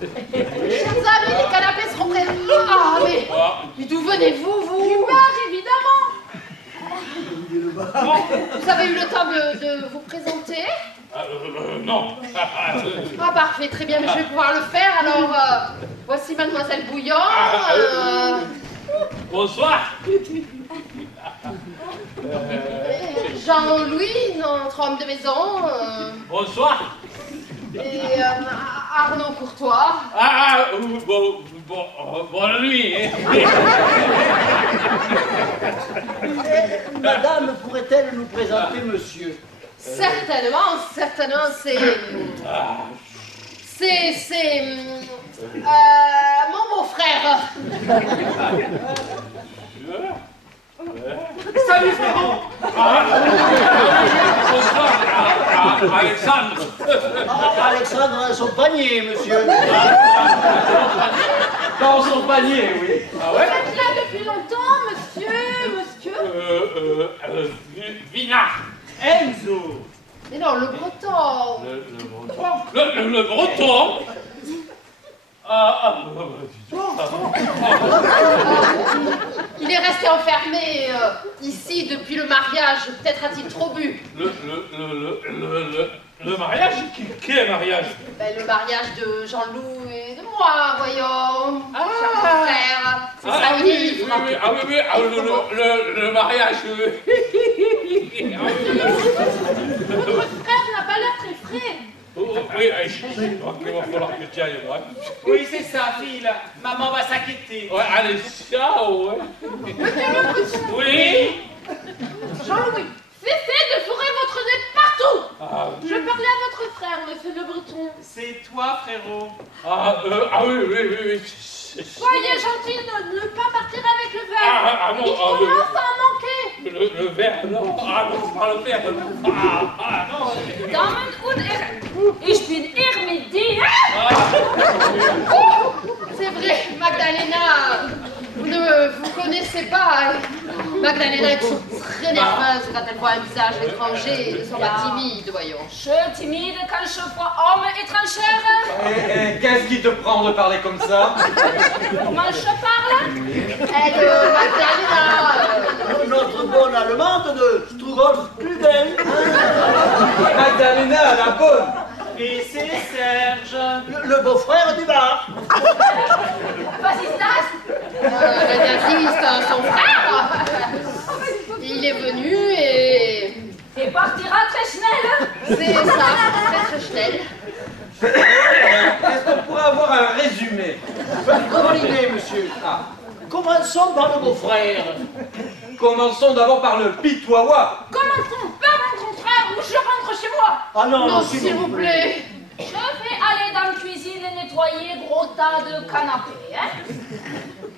Chers amis, les canapés seront prêts. Ah, mais d'où venez-vous, vous? Du bar, évidemment! Vous avez eu le temps de vous présenter? Non. Ah, parfait, très bien, mais je vais pouvoir le faire. Alors, voici Mademoiselle Bouillon. Bonsoir. Jean-Louis, notre homme de maison. Bonsoir. Et Arnaud Courtois. Bonne nuit. Madame pourrait-elle nous présenter monsieur? Certainement, c'est mon beau-frère. Salut Frérot. Bonsoir, Alexandre. Alexandre a son panier, monsieur. Dans son panier, oui. Ah ouais? Vous êtes là depuis longtemps, monsieur? Vinard. Enzo. Mais non, le breton. Le breton. Il est resté enfermé ici depuis le mariage. Peut-être a-t-il trop bu. Le mariage? Quel mariage? Ben, le mariage de Jean-Loup et de moi, voyons. Cher frère. C'est ça, il est libre. Oui, le mariage. Votre frère n'a pas l'air très frais. Oui, il va falloir que tu ailles, ouais. Oui, c'est ça, fille. Maman va s'inquiéter. Ouais, allez, ciao, ouais. Oui. Jean-Louis, cessez de fourrer votre nez partout. Ah, Je parlais à votre frère, monsieur le Breton. C'est toi, frérot. oui. Soyez gentil de ne pas partir avec le verre. Non, Il commence à en manquer. le verre, non, non, parle père. Non. Damen und Herren, ich bin Ermedi. C'est vrai, Magdalena, vous ne vous connaissez pas. Magdalena est toujours très nerveuse quand elle voit un visage étranger et ne sont pas timide, voyons. Je timide quand je vois homme étranger. Et qu'est-ce qui te prend de parler comme ça? Comment je parle? Magdalena, Notre bonne allemande de Strudolf Klugel. Magdalena, la bonne. Et c'est Serge. Le beau-frère du bar. Was ist das? le dentiste, son frère, il est venu et... Et partira très schnell. C'est ça, très schnell. Est-ce qu'on pourrait avoir un résumé? Bonne idée, monsieur. Ah. Commençons par le beau-frère. Commençons d'abord par le pitois. Commençons par mon contraire ou je rentre chez moi. Ah non, Non, s'il vous plaît. Je vais aller dans la cuisine et nettoyer gros tas de canapés, hein?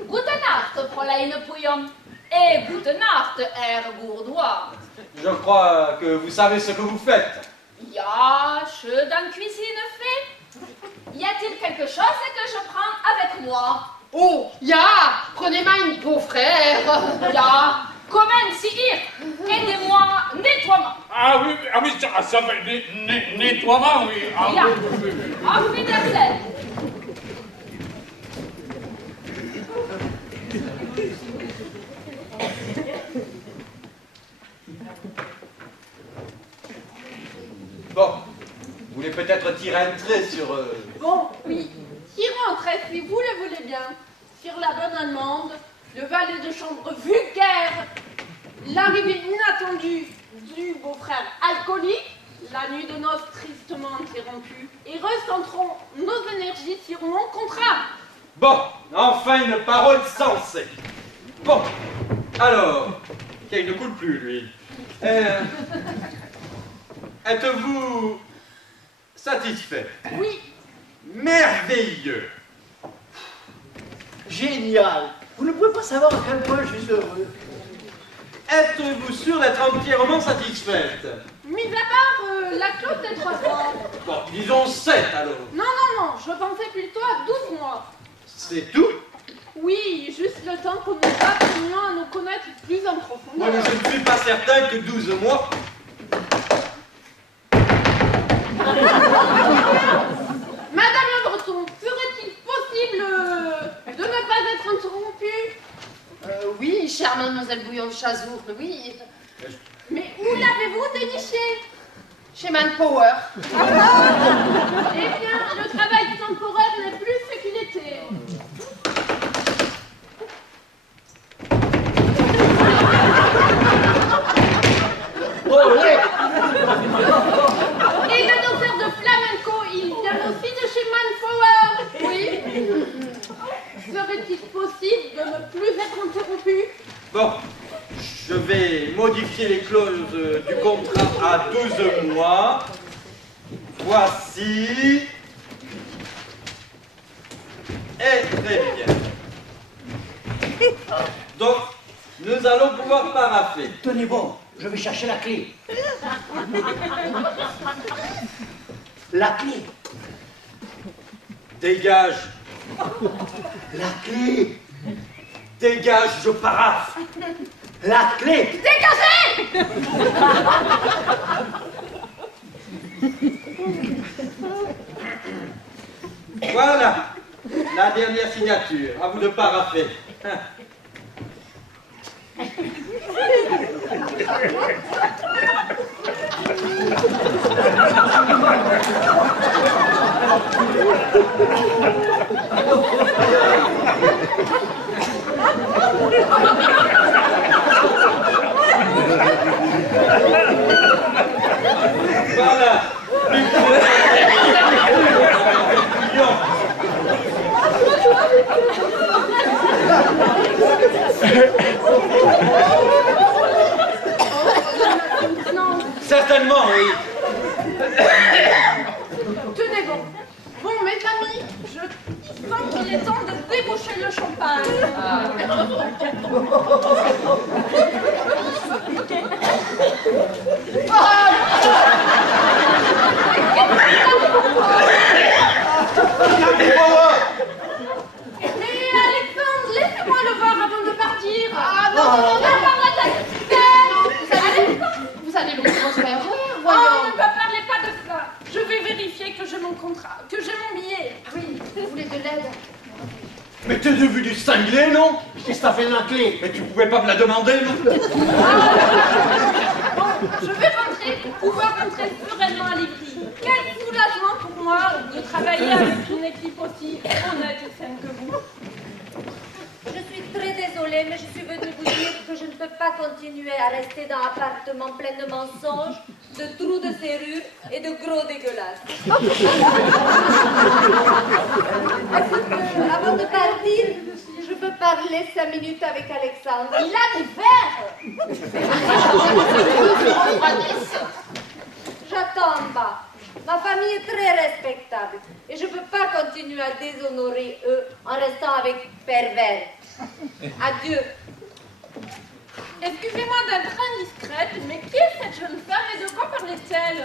Gute Nacht, Fräulein Pouillon. Et gute Nacht, Herr Gourdois. Je crois que vous savez ce que vous faites. Ja, je dans la cuisine fait. Y a-t-il quelque chose que je prends avec moi? Oh, ya, prenez mein beau-frère. Ja, comment si aidez-moi, nettoiement. Ah oui, ça fait nettoiement, oui. Ah, Ja, oui. auf Wiedersehen. Bon, vous voulez peut-être tirer un trait sur... Bon, oui. Tirons un trait, si vous le voulez bien, sur la bonne allemande, le valet de chambre vulgaire, l'arrivée inattendue du beau-frère alcoolique, la nuit de noces tristement interrompue, et recentrons nos énergies sur mon contrat. Bon, enfin une parole sensée. Bon, alors, qu'il ne coule plus, lui. Êtes-vous satisfait? Oui, Merveilleux. Génial. Vous ne pouvez pas savoir à quel point je suis heureux. Êtes-vous sûr d'être entièrement satisfaite? mis à part la clause des 3 ans. Bon, disons 7 alors. Non, non, non, je pensais plutôt à 12 mois. C'est tout? Oui, juste le temps que nous apprenions à nous connaître plus en Moi, profondeur. je ne suis pas certain que 12 mois... Madame Le Breton, serait-il possible de ne pas être interrompue? Oui, chère mademoiselle Bouillon de Chazour, oui. Mais où l'avez-vous déniché? Chez Manpower. Eh bien, le travail temporaire n'est plus ce qu'il était. Olé. Et le danseur de flamenco, il vient aussi de chez Manpower. Oui. Serait-il possible de ne plus être interrompu? Bon, je vais modifier les clauses du contrat à 12 mois. Voici. Et très bien. Donc, nous allons pouvoir paraffer. Tenez bon, je vais chercher la clé. La clé. Dégage. La clé. Dégage, je paraffe. La clé. Dégagez! Voilà. La dernière signature. À vous de paraffer. Voilà. Non. Certainement, oui. Tenez bon. Bon, mes amis, je sens qu'il est temps de déboucher le champagne. Vous allez me faire Oh, voyons. ne me parlez pas de cela. Je vais vérifier que j'ai mon contrat, que j'ai mon billet. Oui, vous voulez de l'aide? Mais t'es devenu du cinglé, non? Qu'est-ce que t'as fait de la clé? Mais tu pouvais pas me la demander, non? Bon, je vais rentrer pour pouvoir rentrer sereinement à Livry. Quel soulagement pour moi de travailler avec une équipe aussi honnête et saine que vous. Je suis très désolée, mais je suis venue vous dire que je ne peux pas continuer à rester dans un appartement plein de mensonges, de trous de serrure et de gros dégueulasses. Est-ce que, avant de partir, je peux parler 5 minutes avec Alexandre? Il a des verres. J'attends en bas. Ma famille est très respectable et je ne peux pas continuer à déshonorer eux en restant avec pervers. Adieu. Excusez-moi d'être indiscrète, mais qui est cette jeune femme et de quoi parlait-elle?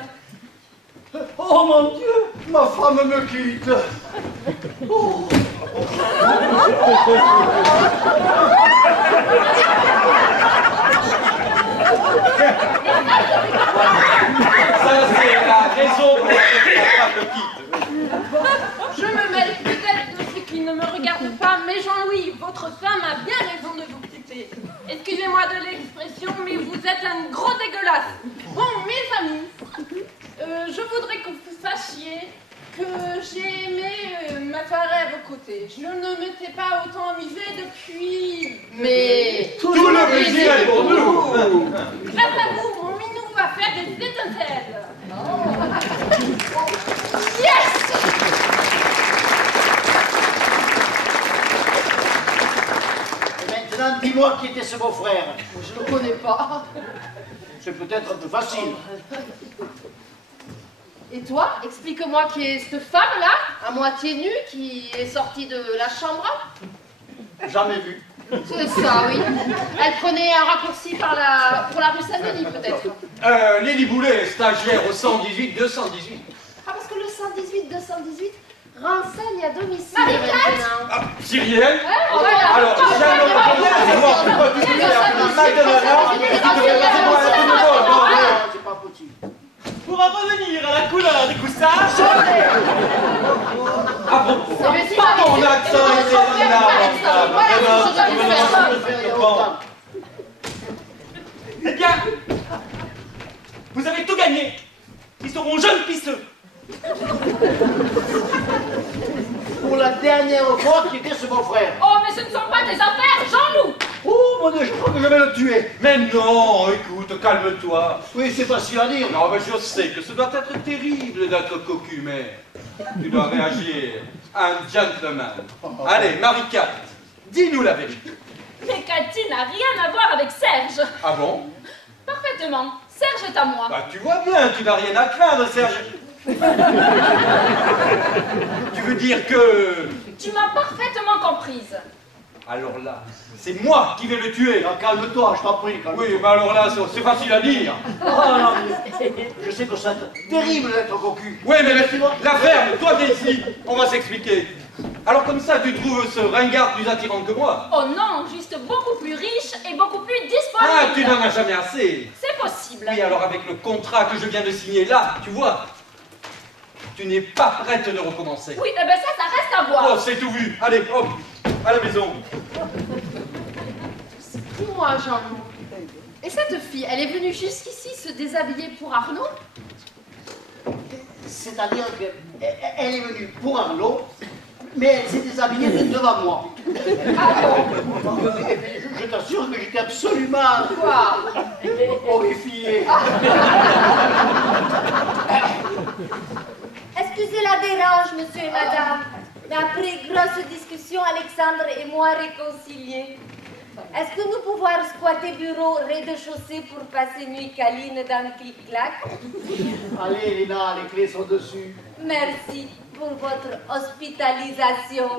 Oh mon Dieu, ma femme me quitte. Oh. Ça, c'est la raison pour laquelle ta femme me quitte. Je me mêle peut-être de ce qui ne me regarde pas, mais Jean-Louis, votre femme a bien raison de vous quitter. Excusez-moi de l'expression, mais vous êtes un gros dégueulasse. Bon, mes amis, je voudrais que vous sachiez que j'ai aimé ma soirée à vos côtés. Je ne m'étais pas autant amusée depuis... Mais Tout le plaisir est pour nous. Grâce à vous, mon minou va faire des étincelles. Yes! Maintenant, dis-moi qui était ce beau-frère. je ne le connais pas. C'est peut-être un peu facile. Et toi, explique-moi qui est cette femme-là, à moitié nue, qui est sortie de la chambre? Jamais vu. C'est ça, oui. Elle prenait un raccourci pour la rue Saint-Denis, peut-être. Lily Boulet, stagiaire au 118-218. Ah, parce que le 118-218 renseigne à domicile. Marie-Claire Ah, Cyrielle? Voilà. Alors, jamais c'est moi qui dois tout faire. C'est pas possible. Pour en revenir à la couleur des coussins, À propos, Mais si, pas ton mais- accent mais- était là. Voilà, c'est ce que je vais faire. eh bien, vous avez tout gagné. Ils seront jeunes pisseux. Pour la dernière fois, qui était ce beau-frère. Oh, mais ce ne sont pas des affaires, Jean-Loup! Oh mon Dieu, je crois que je vais le tuer. Mais non, écoute, calme-toi. Oui, c'est facile à dire. Non, mais je sais que ce doit être terrible d'être cocu, mais tu dois réagir. Un gentleman. Allez, Marie-Cat, dis-nous la vérité. Mais Cathy n'a rien à voir avec Serge. Ah bon? Parfaitement. Serge est à moi. Bah tu vois bien, tu n'as rien à craindre, Serge. Tu veux dire que... Tu m'as parfaitement comprise. Alors là, c'est moi qui vais le tuer. Non, calme-toi, je t'en prie. Calme-toi. Oui, mais alors là, c'est facile à dire. Ah, non, mais je sais que c'est terrible d'être cocu. Oui, mais la ferme, toi viens ici, on va s'expliquer. Alors comme ça, tu trouves ce ringard plus attirant que moi? Oh non, juste beaucoup plus riche et beaucoup plus Ah, disponible. tu n'en as jamais assez. C'est possible. Oui, alors avec le contrat que je viens de signer là, tu vois, tu n'es pas prête de recommencer. Oui, eh ben ça reste à Oh, voir. c'est tout vu. Allez, hop, à la maison. Dis-moi, Jean-Loup, et cette fille, elle est venue jusqu'ici se déshabiller pour Arnaud? C'est-à-dire qu'elle est venue pour Arnaud, mais elle s'est déshabillée devant moi. Ah bon? Je t'assure que j'étais absolument Quoi? horrifié. Excusez la dérange, monsieur et madame, mais après grosse discussion, Alexandre et moi réconciliés. Est-ce que nous pouvons squatter bureau rez-de-chaussée pour passer nuit câline dans le clic-clac? Allez, Lina, les clés sont dessus. Merci pour votre hospitalisation.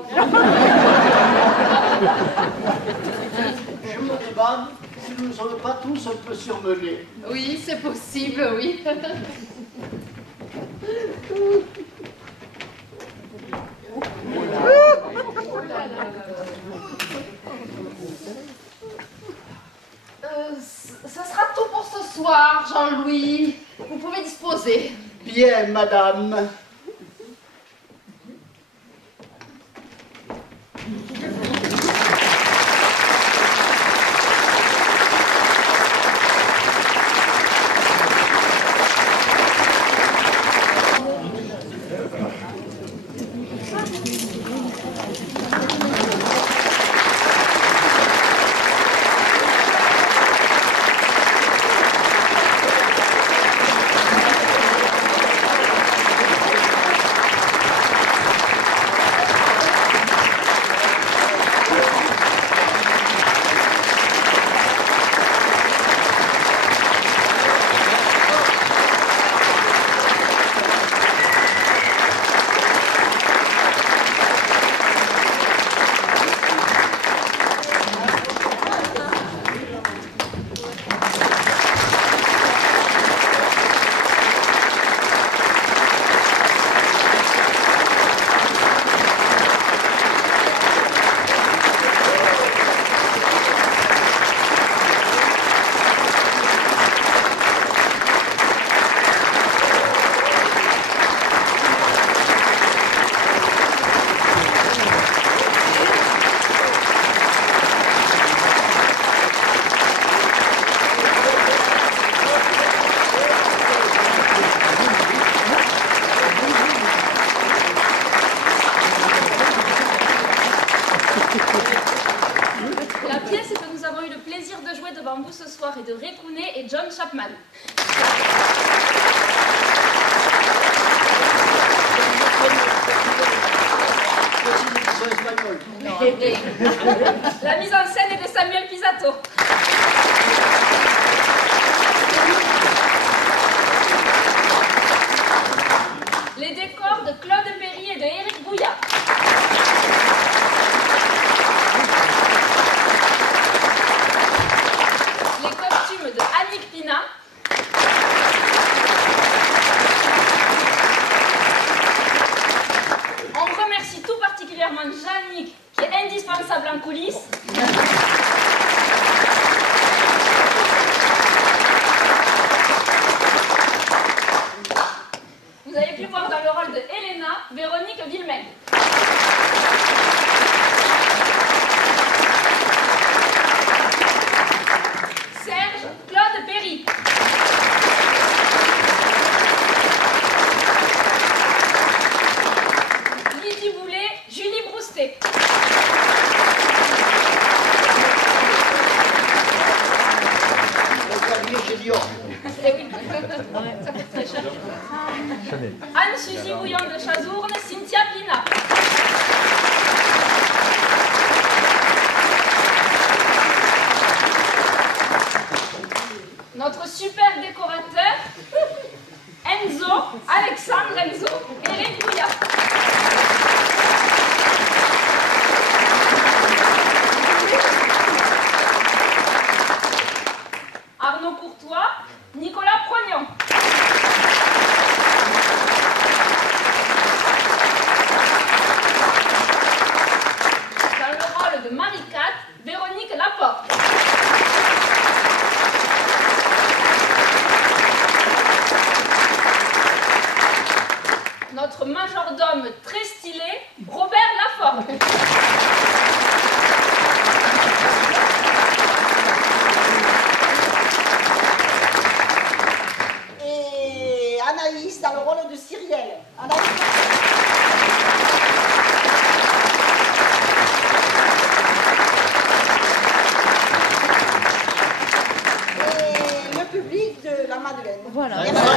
Je me demande si nous ne sommes pas tous un peu surmenés. Oui, c'est possible, oui. Bonsoir, Jean-Louis. Vous pouvez disposer. Bien, madame. La pièce que nous avons eu le plaisir de jouer devant vous ce soir est de Ray Cooney et John Chapman. La mise en scène est de Samuel Pisato. Les décors de Claude Perry et de Éric Bouillat. Les costumes de Annick Pina. On remercie tout particulièrement Jannick, qui est indispensable en coulisses. Vous avez pu voir dans le rôle de Elena, Véronique Villemain. Serge, Claude Perry. Lydie Boulet, Julie Broustet. Chez Dior. Eh oui. Ça coûte très cher. Anne-Suzy Bouillon de Chazourne, Cynthia Pina. Notre super décorateur, Enzo, Alexandre Enzo, Eric Bouillat. Arnaud Courtois, Nicolas Proignon. Dans le rôle de Marie-Cat, Véronique Laporte. Notre majordome très stylé, Robert Laforgue. Et Anaïs dans le rôle de Cyrielle. Et le public de la Madeleine. Voilà. Merci.